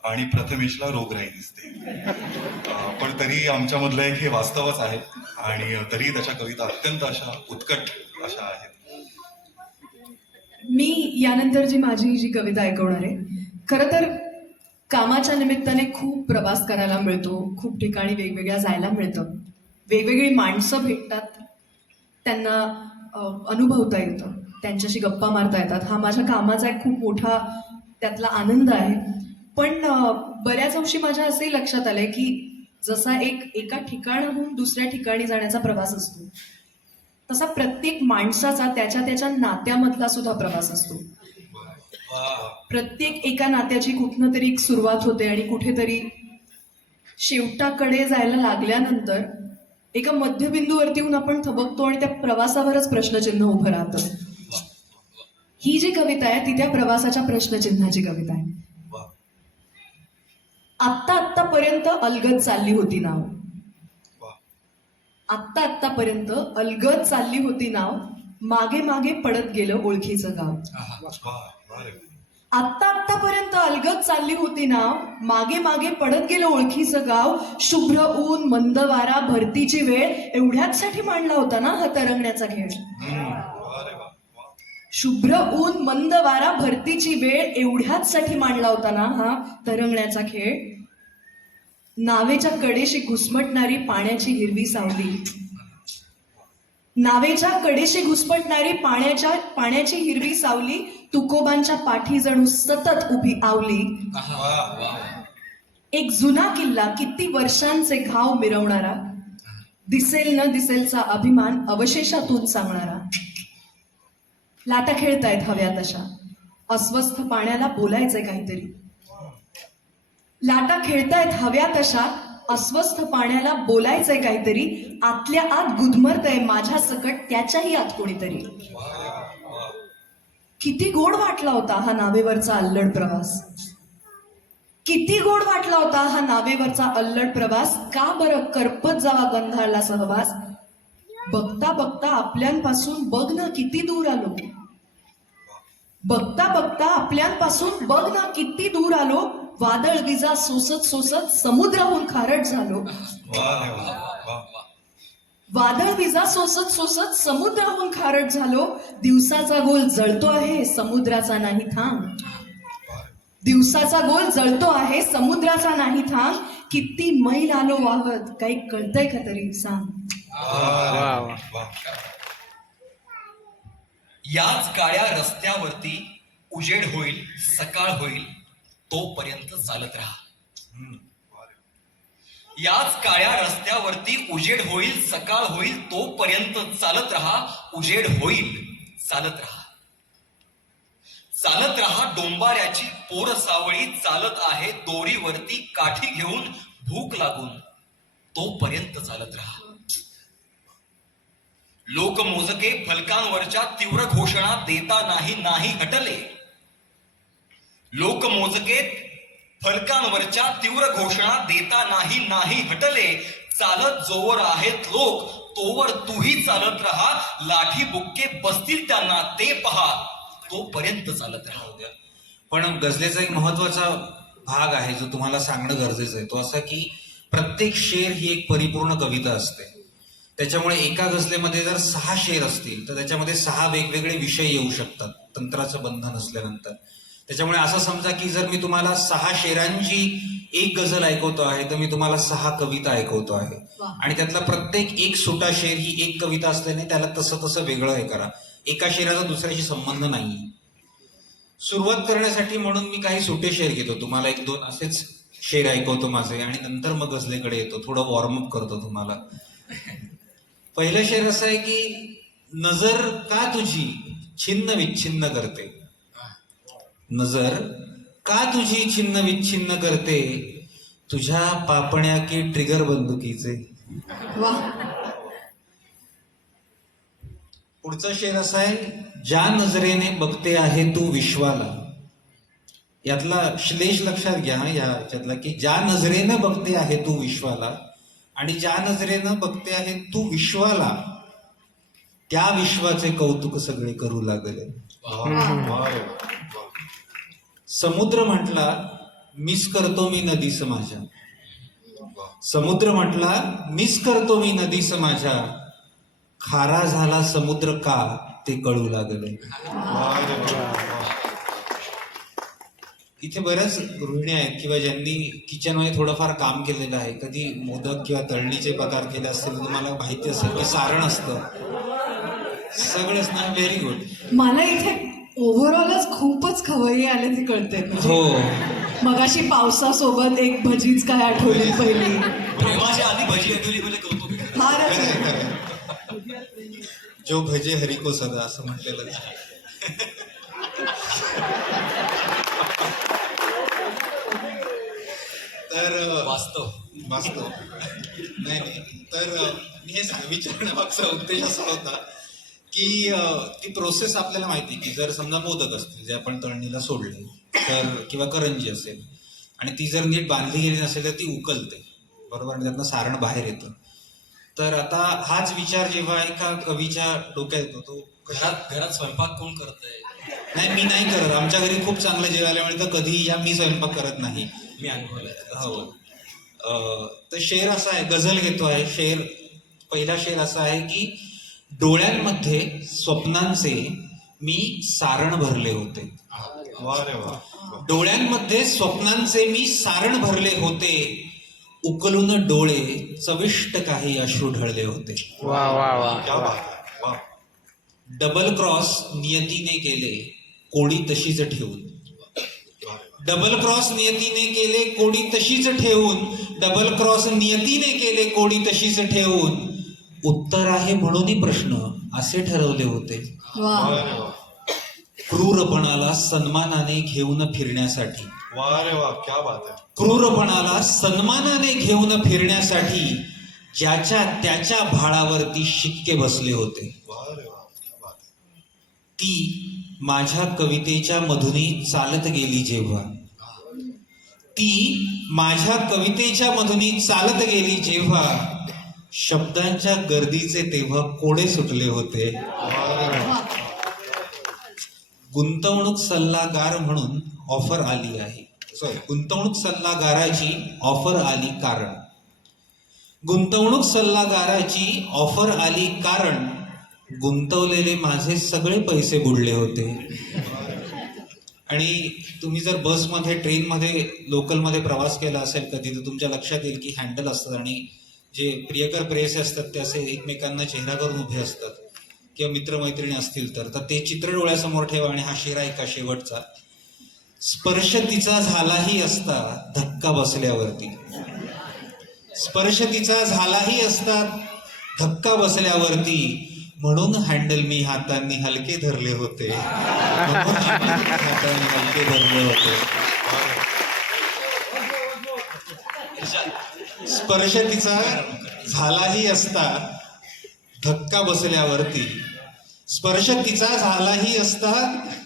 आणि प्रथमेशला रोगराई दिसते. पण तरी आमच्यामधलं एक हे वास्तवच आहे आणि तरी त्याच्या कविता अत्यंत अशा उत्कट अशा आहेत. मी यानंतर माझी जी कविता ऐकवणार आहे, खरं तर कामाच्या निमित्ताने खूप प्रवास करायला मिळतो, खूप ठिकाणी वेगवेगळ्या जायला मिळतं, वेगवेगळी माणसं भेटतात, त्यांना अनुभवता येतं, त्यांच्याशी गप्पा मारता येतात. हा माझ्या कामाचा एक खूप मोठा त्यातला आनंद आहे. पण बऱ्याच अंशी माझ्या असंही लक्षात आलंय की जसा एका ठिकाणाहून दुसऱ्या ठिकाणी जाण्याचा प्रवास असतो, तसा प्रत्येक माणसाचा त्याच्या नात्यामधला सुद्धा प्रवास असतो. प्रत्येक एका नात्याची कुठनं तरी एक सुरुवात होते आणि कुठेतरी शेवटाकडे जायला लागल्यानंतर एका मध्यबिंदूवरती येऊन आपण थबकतो आणि त्या प्रवासावरच प्रश्नचिन्ह उभं राहतं. ही जी कविता आहे ती त्या प्रवासाच्या प्रश्नचिन्हाची कविता आहे. आत्तापर्यंत अलगद चालली होती नाव, आत्तापर्यंत अलगद चालली होती नाव, मागे मागे पडत गेलं ओळखीचं गाव. आत्तापर्यंत अलगद चालली होती नाव, मागे मागे पडत गेलं ओळखीचं गाव. शुभ्र ऊन मंद वारा भरतीची वेळ, एवढ्याचसाठी मांडला होता ना हा तरंगण्याचा खेळ. शुभ्र ऊन मंद वारा भरतीची वेळ, एवढ्याचसाठी मांडला होता ना हा तरंगण्याचा खेळ. नावेच्या कडेशी घुसमटणारी पाण्याची हिरवी सावली, नावेच्या कडेशी घुसमटणारी पाण्याची हिरवी सावली, तुकोबांच्या पाठी जणू सतत उभी आवली. एक जुना किल्ला किती वर्षांचे घाव मिरवणारा, दिसेल न दिसेलचा अभिमान अवशेषातून सांगणारा. लाटा खेळतायत हव्यात अशा, अस्वस्थ पाण्याला बोलायचंय काहीतरी. लाटा खेळतायत हव्यात अशा, अस्वस्थ पाण्याला बोलायचंय काहीतरी. आतल्या आत गुदमरतय माझ्या सकट त्याच्याही आत कोणीतरी. किती गोड वाटला होता हा नावेवरचा अल्लड प्रवास, किती गोड वाटला होता हा नावेवरचा अल्लड प्रवास. का बरं करपत जावा गंधाळला सहवास, बघता बघता आपल्यांपासून बघ ना किती दूर आलो, बघता बघता आपल्यांपासून बघ ना किती दूर आलो. वादळ विजा सोसत सोसत समुद्राहून खारट झालो, वादळ विजा सोसत सोसत समुद्राहून खारट झालो. दिवसाचा गोल जळतो आहे समुद्राचा नाही थांब, दिवसाचा गोल जळतो आहे समुद्राचा नाही थांब. किती मैल आलो वाहत काही कळतंय का तरी सांग. याच काळ्या रस्त्यावरती उजेड होईल सकाळ होईल तोपर्यंत चालत राहा. याच काळ्या रस्त्यावरती उजेड होईल सकाळ होईल तोपर्यंत चालत राहा. उजेड होईल चालत राहा, चालत राहा. डोंबाऱ्याची पोर सावळी चालत आहे दोरीवरती काठी घेऊन भूक लागून तोपर्यंत चालत राहा. लोकमोजके फलकांवरच्या तीव्र घोषणा देता नाही हटले, लोकमोजके फलकांवरच्या तीव्र घोषणा देता नाही हटले. चालत जोवर आहेत लोक तोवर तूही चालत राहा. लाठी बुक्के बसतील त्यांना ते पहा तोपर्यंत चालत राहा. पण गझलेचा एक महत्वाचा भाग आहे जो तुम्हाला सांगणं गरजेचं आहे, तो असा की प्रत्येक शेर ही एक परिपूर्ण कविता असते. त्याच्यामुळे एका गझलेमध्ये जर 6 शेर असतील तर त्याच्यामध्ये 6 वेगवेगळे विषय येऊ शकतात तंत्राचं बंधन असल्यानंतर. त्याच्यामुळे असं समजा की जर मी तुम्हाला 6 शेरांची एक गझल ऐकवतो आहे तर मी तुम्हाला 6 कविता ऐकवतो आहे. आणि त्यातला प्रत्येक एक सुटा शेर ही एक कविता असल्याने त्याला तसं वेगळं हे करा. एका शेराचा दुसऱ्याशी संबंध नाही. सुरुवात करण्यासाठी म्हणून मी काही सुटे शेर घेतो, तुम्हाला 1-2 असेच शेर ऐकवतो माझे आणि नंतर मग गझलेकडे येतो, थोडं वॉर्मअप करतो तुम्हाला. पहिलं शेर असं आहे की नजर का तुझी छिन्न विच्छिन्न करते, नजर का तुझी छिन्न विच्छिन्न करते, तुझ्या पापण्या की ट्रिगर बंदुकीचे. वा. पुढचा शेर असा आहे ज्या नजरेने बघते आहे तू विश्वाला, यातला श्लेष लक्षात घ्या याच्यातला, की ज्या नजरेनं बघते आहे तू विश्वाला आणि ज्या नजरेनं बघते आहे तू विश्वाला, त्या विश्वाचे कौतुक सगळे करू लागले. वा वा रे वा. समुद्र म्हटला मिस करतो मी नदीस माझ्या, वा. समुद्र म्हटला मिस करतो मी नदीस माझ्या, खारा झाला समुद्र का ते कळू लागले. वा रे वा. वा. इथे बऱ्याच गृहिणी आहेत किंवा ज्यांनी किचनमध्ये थोडंफार काम केलेलं आहे, कधी मोदक किंवा तळणीचे पदार्थ केले असतील तर तुम्हाला माहिती असेल की सारण असतं सगळंच ना. Very good. मला इथे ओव्हरऑलच खूपच खवय्ये आले ते कळते. हो, मगाशी पावसासोबत एक भजीच काय आठवली पहिली. प्रेमाच्या आधी भजी आठवली म्हणजे कौतुक आहे. फारच खरंय, खरंय. जो भजे हरिको सदा असं म्हटलेलं आहे. तर वास्तव नाही तर मी हे विचारण्यामागचा उद्देश असा होता की ती प्रोसेस आपल्याला माहिती की जर समजा मोदक असतील जे आपण तळणीला सोडले तर, किंवा करंजी असेल आणि ती जर नीट बांधली गेली नसेल तर ती उकलते, बरोबर, आणि त्यातनं सारण बाहेर येतं. तर आता हाच विचार जेव्हा एका कवीच्या डोक्यात येतो तो घरात स्वयंपाक कोण करतंय? नाही, मी नाही करत. आमच्या घरी खूप चांगलं जेवायला मिळतं, कधी या मी स्वयंपाक करत नाही. मी अनुभवलंय. हो. तर शेर असा आहे, गझल घेतो आहे. शेर, पहिला शेर असा आहे की डोळ्यांमध्ये स्वप्नांचे मी सारण भरले होते. वा रे वा. डोळ्यांमध्ये स्वप्नांचे मी सारण भरले होते, उकलून डोळे चविष्ट काही अश्रू ढळले होते. क्या बात आहे. वा. डबल क्रॉस नियतीने केले कोडी तशीच ठेवून, वा रे वा. डबल क्रॉस नियतीने केले कोडी तशीच ठेवून, डबल क्रॉस नियतीने केले कोडी तशीच ठेवून, उत्तर आहे म्हणूनही प्रश्न असे ठरवले होते. वा. वा रे वा. क्रूरपणाला सन्मानाने घेऊन फिरण्यासाठी, वा रे वा. क्या बात आहे. क्रूरपणाला सन्मानाने घेऊन फिरण्यासाठी ज्याच्या त्याच्या भाळावरती शिक्के बसले होते. वा रे वा. क्या बात आहे. ती माझ्या कवितेच्या मधुनी चालत गेली जेव्हा, ती माझ्या कवितेच्या मधुनी चालत गेली जेव्हा, शब्दांच्या गर्दीचे तेव्हा कोडे सुटले होते. वा रे वा. गुंतवणूक सल्लागार म्हणून ऑफर आली आहे, गुंतवणूक सल्लागाराची ऑफर आली कारण, गुंतवणूक सल्लागाराची ऑफर आली कारण, गुंतवलेले माझे सगळे पैसे बुडले होते. आणि तुम्ही जर बसमध्ये, ट्रेनमध्ये, लोकलमध्ये प्रवास केला असेल कधी तर तुमच्या लक्षात येईल की हँडल असतात आणि जे प्रियकर प्रेयसी असतात ते असे एकमेकांना चेहरा करून उभे असतात, किंवा मित्रमैत्रिणी असतील तर ते चित्र डोळ्यासमोर ठेवा. आणि हा शेर ऐका शेवटचा. स्पर्श तिचा झालाही असता धक्का बसल्यावरती, स्पर्श तिचा झालाही असता धक्का बसल्यावरती, म्हणून हँडल मी हातांनी हलके धरले होते, म्हणून हातांनी हलके धरले होते. स्पर्श तिचा झालाही असता धक्का बसल्यावरती, स्पर्श तिचा झालाही असता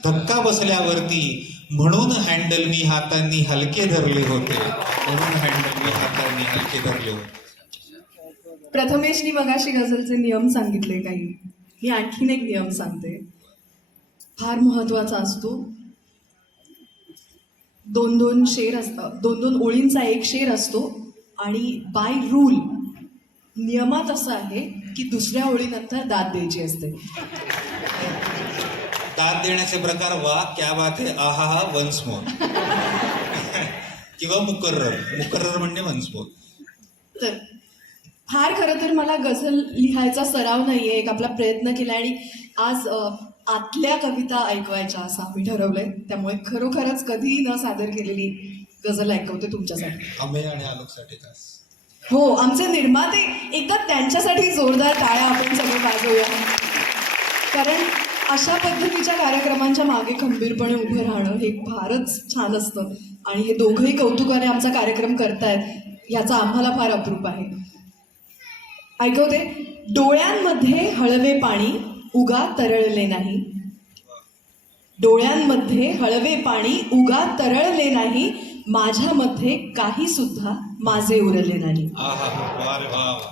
धक्का बसल्यावरती, म्हणून हँडल मी हातांनी हलके धरले होते, म्हणून हँडल मी हातांनी हलके धरले होते. प्रथमेशनी मगाशी गझलचे नियम सांगितले काही, मी आणखीन एक नियम सांगते, फार महत्वाचा असतो. 2-2 शेर असतात, 2-2 ओळींचा एक शेर असतो आणि बाय रूल नियमात असं आहे की दुसऱ्या ओळीनंतर दाद द्यायची असते. दाद देण्याचे प्रकार वा, क्या बात आहे, आहा हा, वन्स मोर किंवा मुकर्रर. मुकर्रर म्हणजे वन्स मोर. तर फार खरं तर मला गझल लिहायचा सराव नाहीये, एक आपला प्रयत्न केला आणि आज आतल्या कविता ऐकवायच्या असं आम्ही ठरवलंय. त्यामुळे खरोखरच कधी न सादर केलेली गझल ऐकवते तुमच्यासाठी. अमेय आणि आलोकसाठी खास. हो, आमचे निर्माते, एकदा त्यांच्यासाठी जोरदार टाळ्या आपण सगळे वाजवूया. कारण अशा पद्धतीच्या कार्यक्रमांच्या मागे खंबीरपणे उभं राहणं हे फारच छान असतं आणि हे दोघंही कौतुकाने आमचा कार्यक्रम करतायत याचा आम्हाला फार अप्रूप आहे. ऐकवते. डोळ्यांमध्ये हळवे पाणी उगा तरळले नाही, डोळ्यांमध्ये हळवे पाणी उगा तरळले नाही, माझ्यामध्ये काही सुद्धा माझे उरले नाही. आहा वा रे वा वा.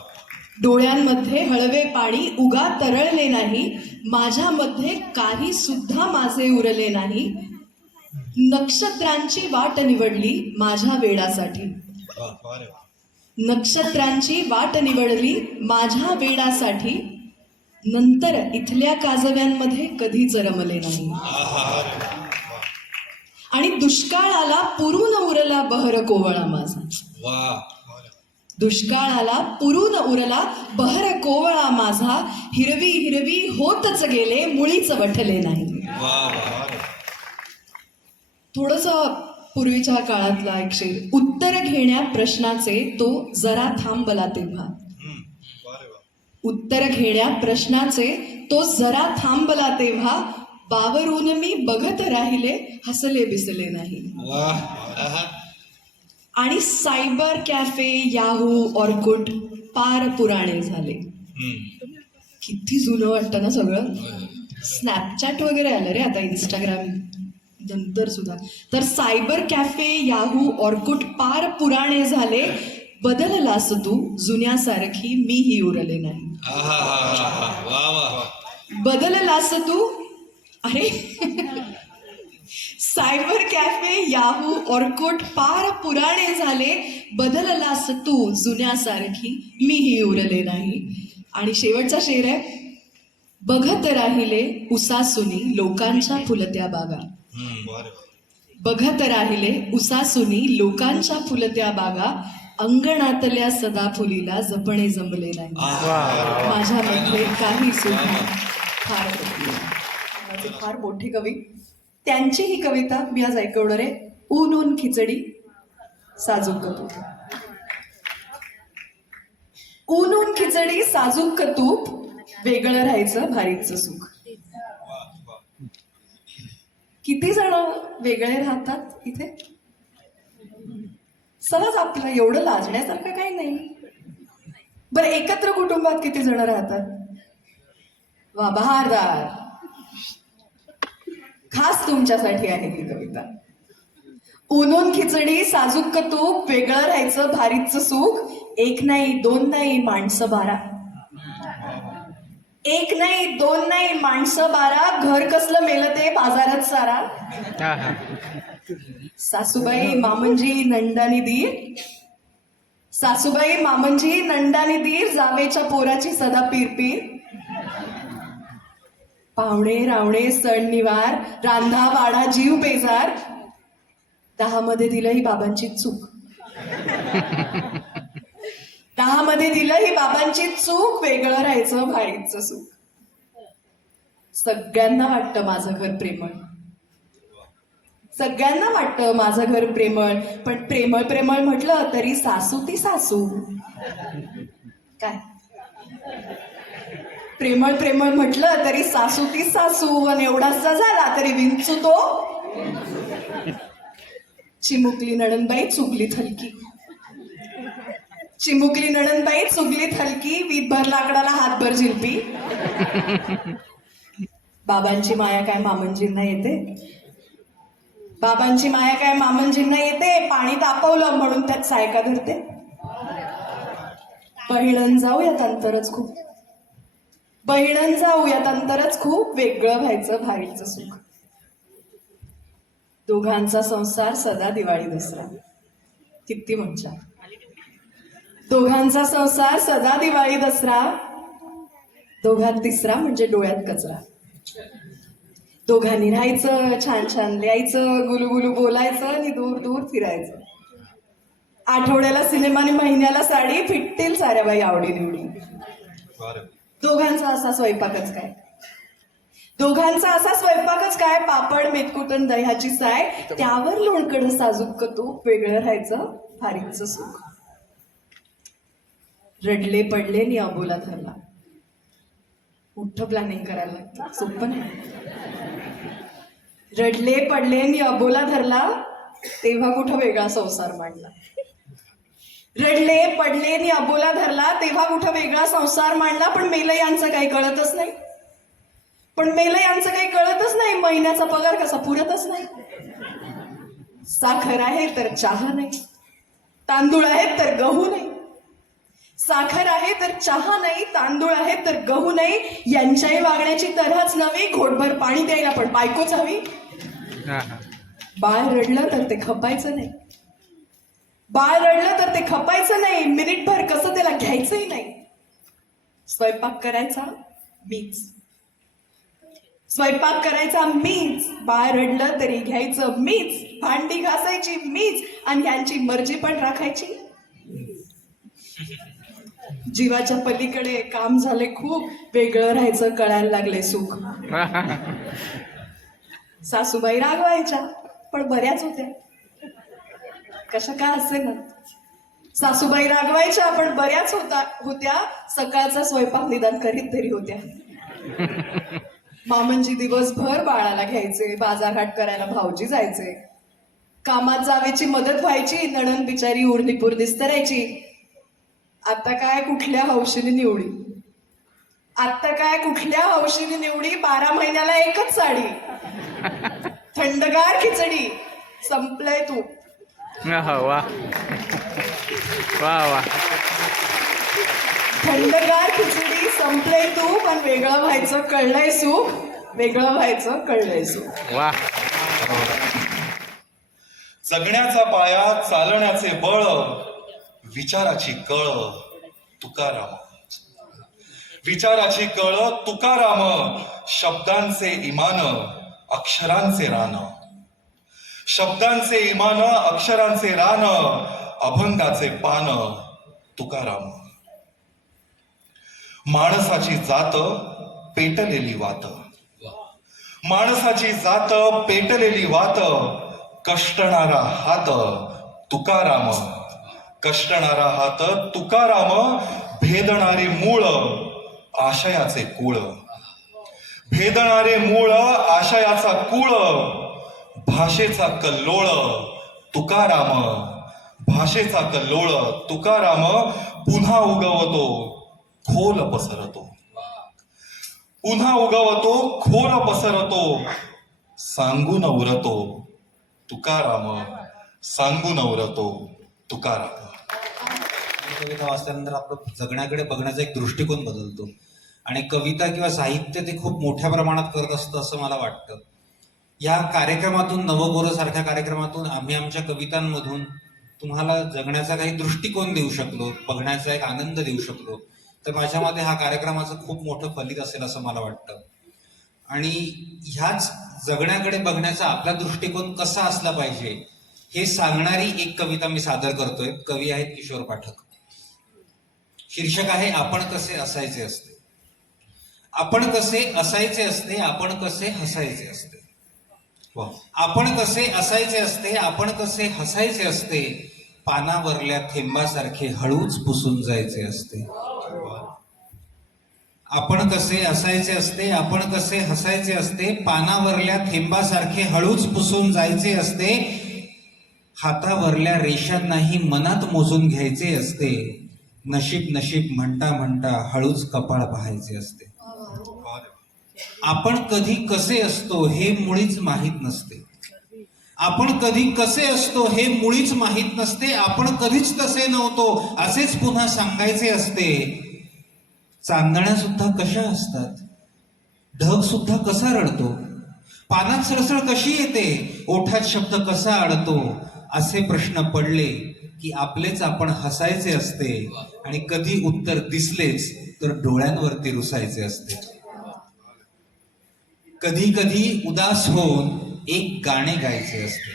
डोळ्यांमध्ये हळवे पाणी उगा तरळले नाही, माझ्यामध्ये काही सुद्धा माझे उरले नाही. नक्षत्रांची वाट निवडली माझ्या वेडासाठी. वा वा रे वा. नक्षत्रांची वाट निवडली माझ्या वेडासाठी, नंतर इथल्या काजव्यांमध्ये कधीच रमले नाही. आहा रे वा. वा आणि दुष्काळाला पुरून उरला बहर कोवळा माझा. वा वा रे वा. दुष्काळाला पुरून उरला बहर कोवळा माझा, हिरवी हिरवी होतच गेले मुळीच वठले नाही. वा वा रे वा. थोडस पूर्वीच्या काळातला एक शेर. उत्तर घेण्या प्रश्नाचे तो जरा थांबला तेव्हा. वा रे वा. उत्तर घेण्या प्रश्नाचे तो जरा थांबला तेव्हा, बावरून मी बघत राहिले हसले बिसले नाही. वा. आहा. आणि सायबर कॅफे, याहू, ऑर्कुट पार पुराणे झाले. किती जुनं वाटतं ना सगळं. स्नॅपचॅट वगैरे आलं रे आता, इंस्टाग्राम नंतर सुद्धा. तर सायबर कॅफे, याहू, ऑर्कुट पार पुराणे झाले, बदललास तू जुन्यासारखी मीही उरले नाही. आहा हा हा. वा वा. बदललास तू. अरे सायबर कॅफे, याहू, ऑर्कुट पार पुराणे झाले, बदललास तू जुन्यासारखी मीही उरले नाही. आणि शेवटचा शेर आहे. बघत राहिले उसासुनी लोकांच्या फुलत्या बागा. वा रे वा. बघत राहिले उसासुनी लोकांच्या फुलत्या बागा, अंगणातल्या सदाफुलीला जपणे जमले नाही. माझ्यामध्ये काही सुद्धा. फार मोठी कवी, त्यांची ही कविता मी आज ऐकवणार आहे. ऊन ऊन खिचडी साजूक तूप. ऊन ऊन खिचडी साजूक तूप, वेगळं राहायचं भारीचं सुख. किती जण वेगळे राहतात इथे? सहज आपलं एवढं लाजण्यासारखं काही नाही. बरं, एकत्र कुटुंबात किती जण राहतात? वा, बहारदार. खास तुमच्यासाठी आहे ही कविता. ऊन खिचडी साजूक तूप, वेगळं राहायचं भारीचं सुख. एक नाही दोन नाही माणसं 12. एक नाही दोन नाही माणसं 12, घर कसलं मेलं ते बाजारात सारा. सासूबाई मामंजी नंदानी दीर, सासूबाई मामंजी नंदानी दीर, जावेच्या पोराची सदा पीरपीर. पाहुणे रावणे सण निवार, रांधा वाडा जीव बेजार. 10 मध्ये दिलं ही बाबांची चूक. 10 मध्ये दिलं ही बाबांची चूक, वेगळं राहायचं भारीचं सुख. सगळ्यांना वाटतं माझं घर प्रेमळ. सगळ्यांना वाटतं माझं घर प्रेमळ, पण प्रेमळ प्रेमळ म्हटलं तरी सासू ती सासू. काय प्रेमळ प्रेमळ म्हटलं तरी सासू ती सासू, आणि एवढासा झाला तरी विंचू तो. चिमुकली नणंदबाई चुगलीत हलकी. चिमुकली नणंदबाई चुगलीत हलकी, वीतभर लाकडाला हातभर जिलपी. बाबांची माया काय मामंजींना येते? बाबांची माया काय मामंजींना येते? पाणी तापवलं म्हणून त्यात सायका धरते. बहिणन जाऊयात अंतरच खूप, बहिणन जाऊयात अंतरच खूप, वेगळं व्हायचं भारीचं सुख. दोघांचा संसार सदा दिवाळी दसरा. किती मज्जा. दोघांचा संसार सदा दिवाळी दसरा, दोघात तिसरा म्हणजे डोळ्यात कचरा. दोघांनी राहायचं, छान छान लिहायचं, गुलुगुलू बोलायचं आणि दूर दूर फिरायचं. आठवड्याला सिनेमा आणि महिन्याला साडी, फिटतील साऱ्या बाई आवडी निवडी. दोघांचा असा स्वयंपाकच काय, दोघांचा असा स्वयंपाकच काय, पापड मेतकुटन दह्याची साय, त्यावर लोणकड साजूक तूप, वेगळं राहायचं भारीचं सुख. रडले पडले नि अबोला धरला. मोठं प्लॅनिंग करायला लागतं, सोपं नाही. रडले पडले नि अबोला धरला, तेव्हा कुठं वेगळा संसार मांडला. रडले पडले नि अबोला धरला, तेव्हा कुठं वेगळा संसार मांडला. पण मेलं यांचं काही कळतच नाही, पण मेलं यांचं काही कळतच नाही. महिन्याचा पगार कसा पुरतच नाही. साखर आहे तर चहा नाही, तांदूळ आहेत तर गहू नाही. साखर आहे तर चहा नाही, तांदूळ आहे तर गहू नाही. यांच्याही वागण्याची तऱ्हाच नवी. घोटभर पाणी द्यायला पण बायकोच हवी. बाळ रडलं तर ते खपायचं नाही, बाळ रडलं तर ते खपायचं नाही. मिनिटभर कसं त्याला घ्यायचंही नाही. स्वयंपाक करायचा मीच, स्वयंपाक करायचा मीच. बाळ रडलं तरी घ्यायचं मीच. भांडी घासायची मीच आणि यांची मर्जी पण राखायची. जीवाच्या पलीकडे काम झाले खूप, वेगळं राहायचं कळायला लागले सुख. सासूबाई रागवायच्या पण बऱ्याच होत्या. कशा काय असे ना, सासूबाई रागवायच्या पण बऱ्याच होत्या. सकाळचा स्वयंपाक निदान करीत तरी होत्या. मामनजी दिवसभर बाळाला घ्यायचे, बाजारहाट करायला भाऊजी जायचे. कामात जावेची मदत व्हायची, नणंद बिचारी उडणीपूर दिसतरायची. आता काय कुठल्या हौशीने निवडी, आता काय कुठल्या हौशीने निवडी. 12 महिन्याला एकच साडी, थंडगार खिचडी, संपलंय तू. वा वा वा. थंडगार खिचडी, संपलंय तू. पण वेगळं व्हायचं कळलंय सुख, वेगळं व्हायचं कळलंय सुख. वा. जगण्याचा पाया, चालण्याचे बळ, विचाराची कळ तुकाराम. विचाराची कळ तुकाराम. शब्दांचे इमान, अक्षरांचे रान. शब्दांचे इमान, अक्षरांचे रान. अभंगाचे पान तुकाराम. माणसाची जात पेटलेली वात. माणसाची जात पेटलेली वात. कष्टणारा हात तुकाराम. कष्टणारा हात तुकाराम. भेदणारे मूळ, आशयाचे कुळ. भेदणारे मूळ, आशयाचा कुळ. भाषेचा कल्लोळ तुकाराम. भाषेचा कल्लोळ तुकाराम. पुन्हा उगवतो, खोल पसरतो. पुन्हा उगवतो, खोल पसरतो. सांगून उरतो तुकाराम. सांगून उरतो तुकाराम. कविता वाचल्यानंतर आपलं जगण्याकडे बघण्याचा एक दृष्टिकोन बदलतो आणि कविता किंवा साहित्य ते खूप मोठ्या प्रमाणात करत असतं असं मला वाटतं. या कार्यक्रमातून, नवगोरं सारख्या कार्यक्रमातून आम्ही आमच्या कवितांमधून तुम्हाला जगण्याचा काही दृष्टिकोन देऊ शकलो, बघण्याचा एक आनंद देऊ शकलो, तर माझ्या मते हा कार्यक्रमाचं खूप मोठं फलित असेल असं मला वाटतं. आणि ह्याच जगण्याकडे बघण्याचा आपला दृष्टिकोन कसा असला पाहिजे हे सांगणारी एक कविता मी सादर करतोय. कवी आहेत किशोर पाठक. शीर्षक आहे आपण कसे असायचे असते. आपण कसे असायचे असते, आपण कसे हसायचे असते. आपण कसे असायचे असते, आपण कसे हसायचे असते. पानावरल्या थेंबासारखे हळूच पुसून जायचे असते. आपण कसे असायचे असते, आपण कसे हसायचे असते. पानावरल्या थेंबासारखे हळूच पुसून जायचे असते. हातावरल्या रेषांनाही मनात मोजून घ्यायचे असते. नशीब नशीब म्हणता म्हणता हळूच कपाळ पाहायचे असते. आपण कधी कसे असतो हे मुळीच माहीत नसते. आपण कधी कसे असतो हे मुळीच माहीत नसते. आपण कधीच तसे नव्हतो असेच पुन्हा सांगायचे असते. चांदण्या सुद्धा कशा असतात, ढग सुद्धा कसा रडतो, पानात सळसळ कशी येते, ओठात शब्द कसा अडतो. असे प्रश्न पडले की आपलेच आपण हसायचे असते आणि कधी उत्तर दिसलेच तर डोळ्यांवरती रुसायचे असते. कधी कधी उदास होऊन एक गाणे गायचे असते.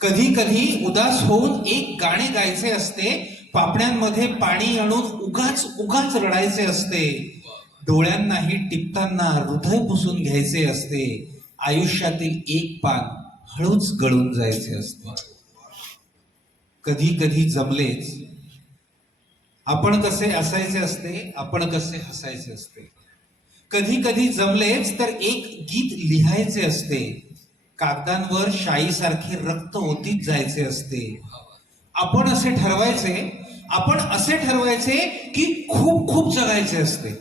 कधी कधी उदास होऊन एक गाणे गायचे असते. पापण्यांमध्ये पाणी आणून उगाच उगाच रडायचे असते. डोळ्यांनाही टिपताना हृदय पुसून घ्यायचे असते. आयुष्यातील एक पान हळूच गळून जायचे असते. कधी कधी जमलेच आपण कसे असायचे असते, आपण कसे हसायचे असते. कधी कधी जमलेच तर एक गीत लिहायचे असते. कागदांवर शाईसारखे रक्त ओतीत जायचे असते. आपण असे ठरवायचे की खूप खूप जगायचे असते.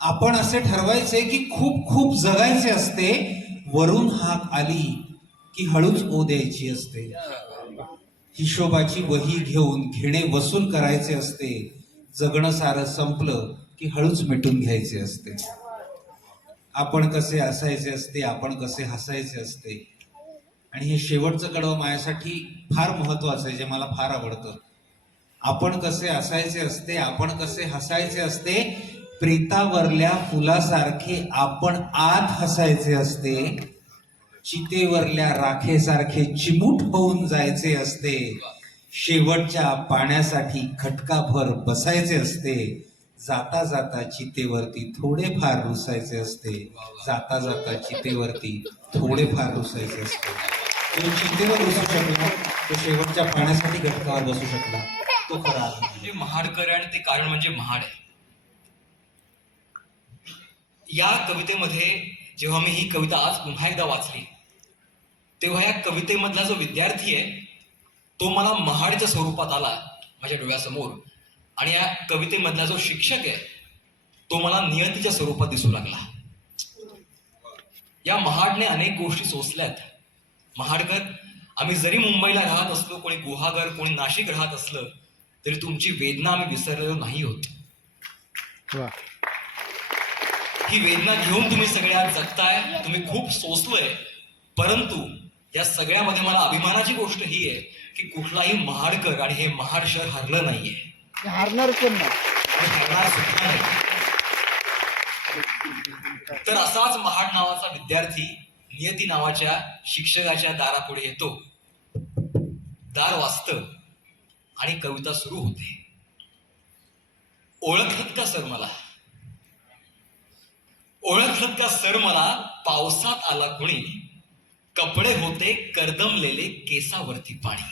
आपण असे ठरवायचे की खूप खूप जगायचे असते. वरून हाक आली की हळूच ओ द्यायची असते. हिशोबाची वही घेऊन घेणे वसूल करायचे असते. जगणं सारं संपलं की हळूच मिटून घ्यायचे असते. आपण कसे असायचे असते, आपण कसे हसायचे असते. आणि हे शेवटचं कडवं माझ्यासाठी फार महत्वाचं आहे, जे मला फार आवडतं. आपण कसे असायचे असते, आपण कसे हसायचे असते. प्रेतावरल्या फुलासारखे आपण आत हसायचे असते. चितेवरल्या राखेसारखे चिमूट होऊन जायचे असते. शेवटच्या पाण्यासाठी खटकाभर बसायचे असते. जाता जाता चितेवरती थोडेफार रुसायचे असते. जाता जाता चितेवरती थोडेफार रुसायचे असते. तो चितेवर रुसू शकला, तो शेवटच्या पाण्यासाठी खटकावर बसू शकला, तो खरा आनंद. म्हणजे महाडकर आणि ते कारण म्हणजे महाड आहे. या कवितेमध्ये जेव्हा मी ही कविता आज पुन्हा एकदा वाचली तेव्हा या कवितेमधला जो विद्यार्थी आहे तो मला महाडच्या स्वरूपात आला माझ्या डोळ्यासमोर, आणि या कवितेमधला जो शिक्षक आहे तो मला नियतीच्या स्वरूपात दिसू लागला. या महाडने अनेक गोष्टी सोसल्यात. महाडकर, आम्ही जरी मुंबईला राहत असलो, कोणी गुहागर, कोणी नाशिक राहत असलं, तरी तुमची वेदना आम्ही विसरलेलो नाही होत. ही वेदना घेऊन तुम्ही सगळ्यात जगताय, तुम्ही खूप सोसलंय. परंतु या सगळ्यामध्ये मला अभिमानाची गोष्ट ही आहे की कुठलाही महाडकर आणि हे महाड शहर हरलं नाहीये, हारणार पण नाही. आणि हरणार सुद्धा नाही. तर असाच महाड नावाचा विद्यार्थी नियती नावाच्या शिक्षकाच्या दारापुढे येतो. दार वाजतं आणि कविता सुरू होते. ओळखत का सर मला, ओळखत का सर मला, पावसात आला कुणी, कपडे होते कर्दमलेले केसावरती पाणी.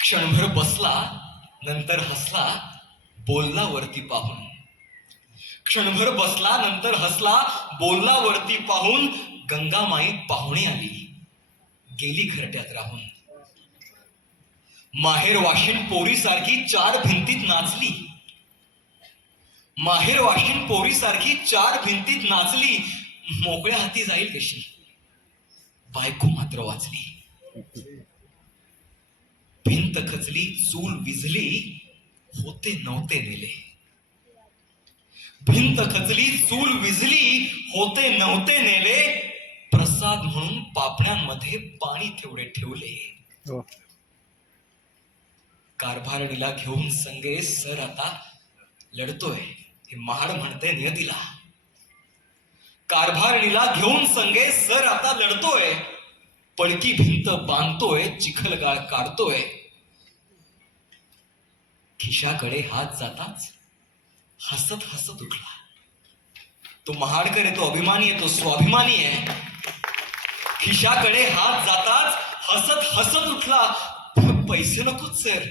क्षणभर बसला नंतर हसला, बोलला वरती पाहून. क्षणभर बसला नंतर हसला, बोलला वरती पाहून. गंगामाई पाहुणी आली, गेली घरट्यात राहून. माहेर वाशिन पोरीसारखी चार भिंतीत नाचली, माहेर वाशिन पोरीसारखी चार भिंतीत नाचली. मोकळ्या हाती जाईल कशी, बायको मात्र वाचली. भिंत खचली, चूल विझली, होते नव्हते नेले. भिंत खचली, चूल विझली, होते नव्हते नेले. प्रसाद म्हणून पापण्यांमध्ये पाणी तेवढे ठेवले. कारभारणीला घेऊन संगे सर आता लढतोय, हे महाड म्हणते नियतीला. कारभारणीला घेऊन संगे सर आता लढतोय. पडकी भिंत बांधतोय, चिखलगाळ काढतोय. खिशाकडे हात जाताच हसत हसत उठला. तो महाडकर आहे, तो अभिमानी आहे, तो स्वाभिमानी आहे. खिशाकडे हात जाताच हसत हसत उठला. पैसे नकोच सर,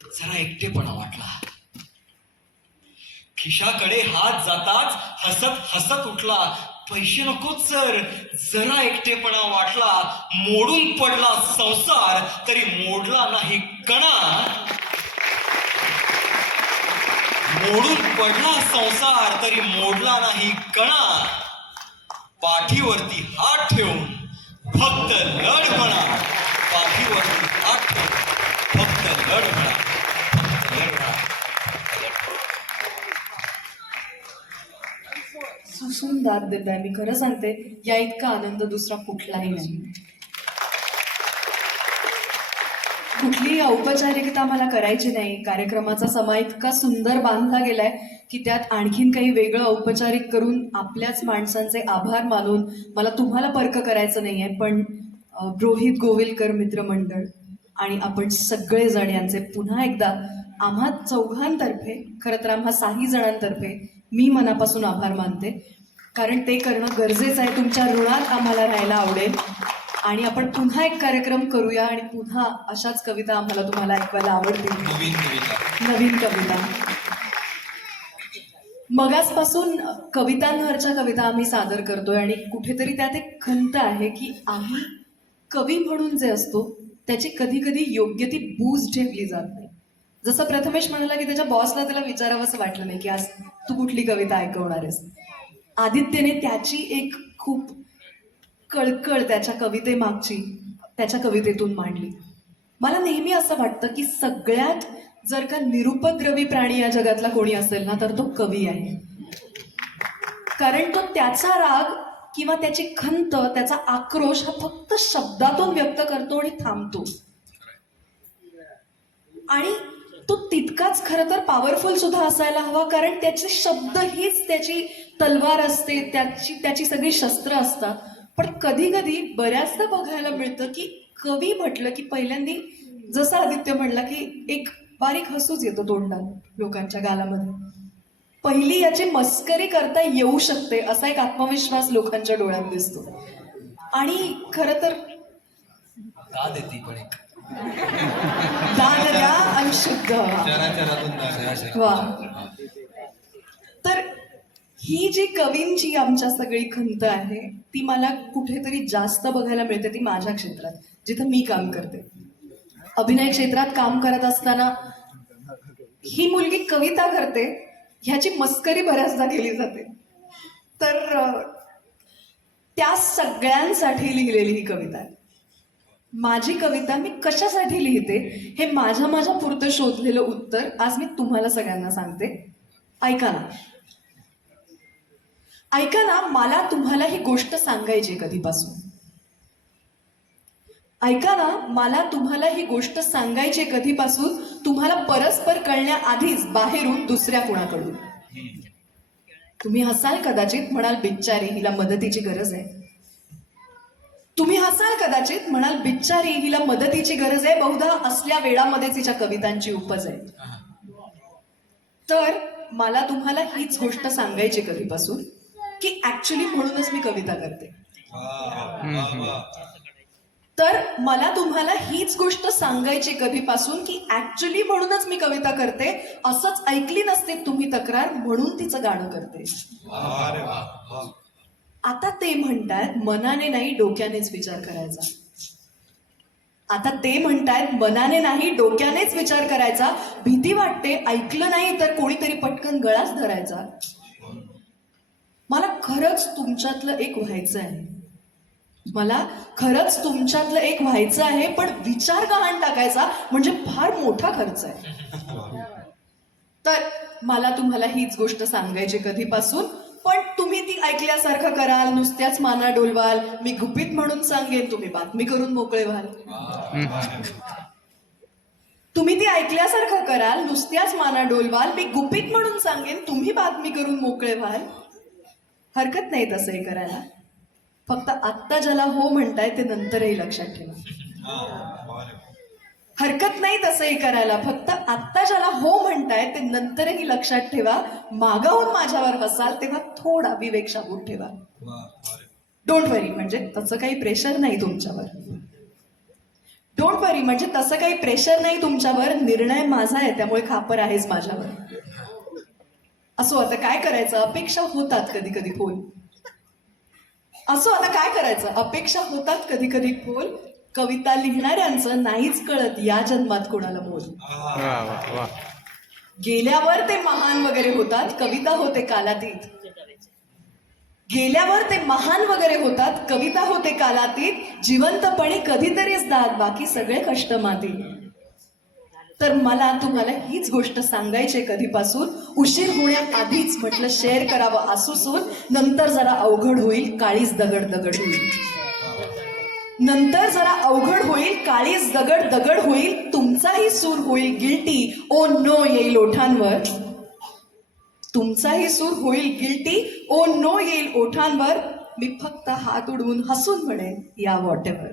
जरा एकटेपणा वाटला. खिशाकडे हात जाताच हसत हसत उठला. पैसे नकोच सर, जरा एकटेपणा वाटला. मोडून पडला संसार तरी मोडला नाही कणा. मोडून पडला संसार तरी मोडला नाही कणा. पाठीवरती हात ठेवून फक्त लढ म्हणा. पाठीवरती हात ठेवून फक्त लढ म्हणा. लढ म्हणा. सुसून दाद देत आहे. मी खरं सांगते, या इतका आनंद दुसरा कुठलाही नाही. कुठलीही औपचारिकता मला करायची नाही. कार्यक्रमाचा समा इतका सुंदर बांधला गेलाय की त्यात आणखीन काही वेगळं औपचारिक करून आपल्याच माणसांचे आभार मानून मला तुम्हाला पर्क करायचं नाहीये. पण रोहित गोविलकर मित्रमंडळ आणि आपण सगळेजण यांचे पुन्हा एकदा आम्हा चौघांतर्फे, खरं तर आम्हा 6 जणांतर्फे मी मनापासून आभार मानते. कारण ते करणं गरजेचं आहे. तुमच्या ऋणात आम्हाला राहायला आवडेल. आणि आपण पुन्हा एक कार्यक्रम करूया आणि पुन्हा अशाच कविता आम्हाला तुम्हाला ऐकवायला आवडतील. नवीन कविता. मगासपासून कवितांवरच्या कविता आम्ही सादर करतोय आणि कुठेतरी त्यात एक खंत आहे की आम्ही कवी म्हणून जे असतो त्याची कधी कधी योग्य ती बूज ठेवली जात नाही. जसं प्रथमेश म्हणाला की त्याच्या बॉसला त्याला विचारावंसं वाटलं नाही की आज तू कुठली कविता ऐकवणार आहेस. आदित्यने त्याची एक खूप कळकळ त्याच्या कवितेमागची त्याच्या कवितेतून मांडली. मला नेहमी असं वाटतं की सगळ्यात जर का निरुपद्रवी प्राणी या जगातला कोणी असेल ना तर तो कवी आहे. कारण तो त्याचा राग किंवा त्याची खंत, त्याचा आक्रोश हा फक्त शब्दातून व्यक्त करतो आणि थांबतो. आणि तो तितकाच खरं तर पॉवरफुल सुद्धा असायला हवा, कारण त्याचे शब्द हीच त्याची तलवार असते, त्याची सगळी शस्त्र असतात. पण कधी कधी बऱ्याचदा बघायला मिळतं की कवी म्हटलं की पहिल्यांदी जसं आदित्य म्हणला की एक बारीक हसूच येतो तोंडात लोकांच्या गालामध्ये. पहिली याची मस्करी करता येऊ शकते असा एक आत्मविश्वास लोकांच्या डोळ्यात दिसतो. आणि खरं तर का देती पण एक दान द्या आणि शुद्ध व्हा. शहरातून वा. तर ही जी कवींची आमच्या सगळी खंत आहे ती मला कुठेतरी जास्त बघायला मिळते ती माझ्या क्षेत्रात जिथं मी काम करते. अभिनय क्षेत्रात काम करत असताना ही मुलगी कविता करते ह्याची मस्करी बऱ्याचदा केली जाते. तर त्या सगळ्यांसाठी लिहिलेली ही कविता आहे. माझी कविता मी कशासाठी लिहिते हे माझ्या पुरतं शोधलेलं उत्तर आज मी तुम्हाला सगळ्यांना सांगते. ऐका ना, ऐका ना, मला तुम्हाला ही गोष्ट सांगायची कधीपासून. ऐका ना, मला तुम्हाला ही गोष्ट सांगायची कधीपासून, तुम्हाला परस्पर कळण्याआधीच बाहेरून दुसऱ्या कुणाकडून. तुम्ही हसाल कदाचित, म्हणाल बिच्चारी हिला मदतीची गरज आहे. तुम्ही हसाल कदाचित, म्हणाल बिच्चारी हिला मदतीची गरज आहे, बहुधा असल्या वेळामध्येच हिच्या कवितांची उपज आहे. तर मला तुम्हाला हीच गोष्ट सांगायची कधीपासून की ऍक्च्युली म्हणूनच मी कविता करते. तर मला तुम्हाला हीच गोष्ट सांगायची कधीपासून की ऍक्च्युली म्हणूनच मी कविता करते. असंच ऐकली नसते तुम्ही तक्रार, म्हणून तिचं गाणं करते. आता ते म्हणतायत मनाने नाही डोक्यानेच विचार करायचा. आता ते म्हणतायत मनाने नाही डोक्यानेच विचार करायचा. भीती वाटते ऐकलं नाही तर कोणीतरी पटकन गळाच धरायचा. मला खरंच तुमच्यातलं एक व्हायचं आहे. मला खरंच तुमच्यातलं एक व्हायचं आहे, पण विचार गहाण टाकायचा म्हणजे फार मोठा खर्च आहे. तर मला तुम्हाला हीच गोष्ट सांगायची कधीपासून, पण तुम्ही ती ऐकल्यासारखं कराल, नुसत्याच माना डोलवाल. मी गुपित म्हणून सांगेन, तुम्ही बातमी करून मोकळे व्हाल. तुम्ही ती ऐकल्यासारखं कराल, नुसत्याच माना डोलवाल. मी गुपित म्हणून सांगेन, तुम्ही बातमी करून मोकळे व्हाल. हरकत नाही तसंही करायला, फक्त आत्ता ज्याला हो म्हणताय ते नंतरही लक्षात ठेवा. हरकत नाही तसंही करायला, फक्त आत्ता ज्याला हो म्हणताय ते नंतरही लक्षात ठेवा. मागाहून माझ्यावर हसाल तेव्हा थोडा विवेक शाबूत ठेवा. डोंट वरी, म्हणजे तसं काही प्रेशर नाही तुमच्यावर. डोंट वरी म्हणजे तसं काही प्रेशर नाही तुमच्यावर. निर्णय माझा आहे त्यामुळे खापर आहेच माझ्यावर. असो आता काय करायचं, अपेक्षा होतात कधी कधी फोल. असो आता काय करायचं, अपेक्षा होतात कधी कधी फोल. कविता लिहिणाऱ्यांचं नाहीच कळत या जन्मात कोणाला मोल. गेल्यावर ते महान वगैरे होतात, कविता होते कालातीत. गेल्यावर ते महान वगैरे होतात, कविता होते कालातीत. जिवंतपणे कधीतरीच दाद, बाकी सगळे कष्ट माती. तर मला तुम्हाला हीच गोष्ट सांगायची कधीपासून. उशीर होण्याआधीच म्हटलं शेअर करावं आसूसून. नंतर जरा अवघड होईल, काळीच दगड दगड होईल. नंतर जरा अवघड होईल, काळीच दगड दगड होईल. तुमचाही सूर होईल गिल्टी, ओ नो येईल ओठांवर. तुमचाही सूर होईल गिल्टी, ओ नो येईल ओठांवर. मी फक्त हात उडवून हसून म्हणेन या वॉटेवर.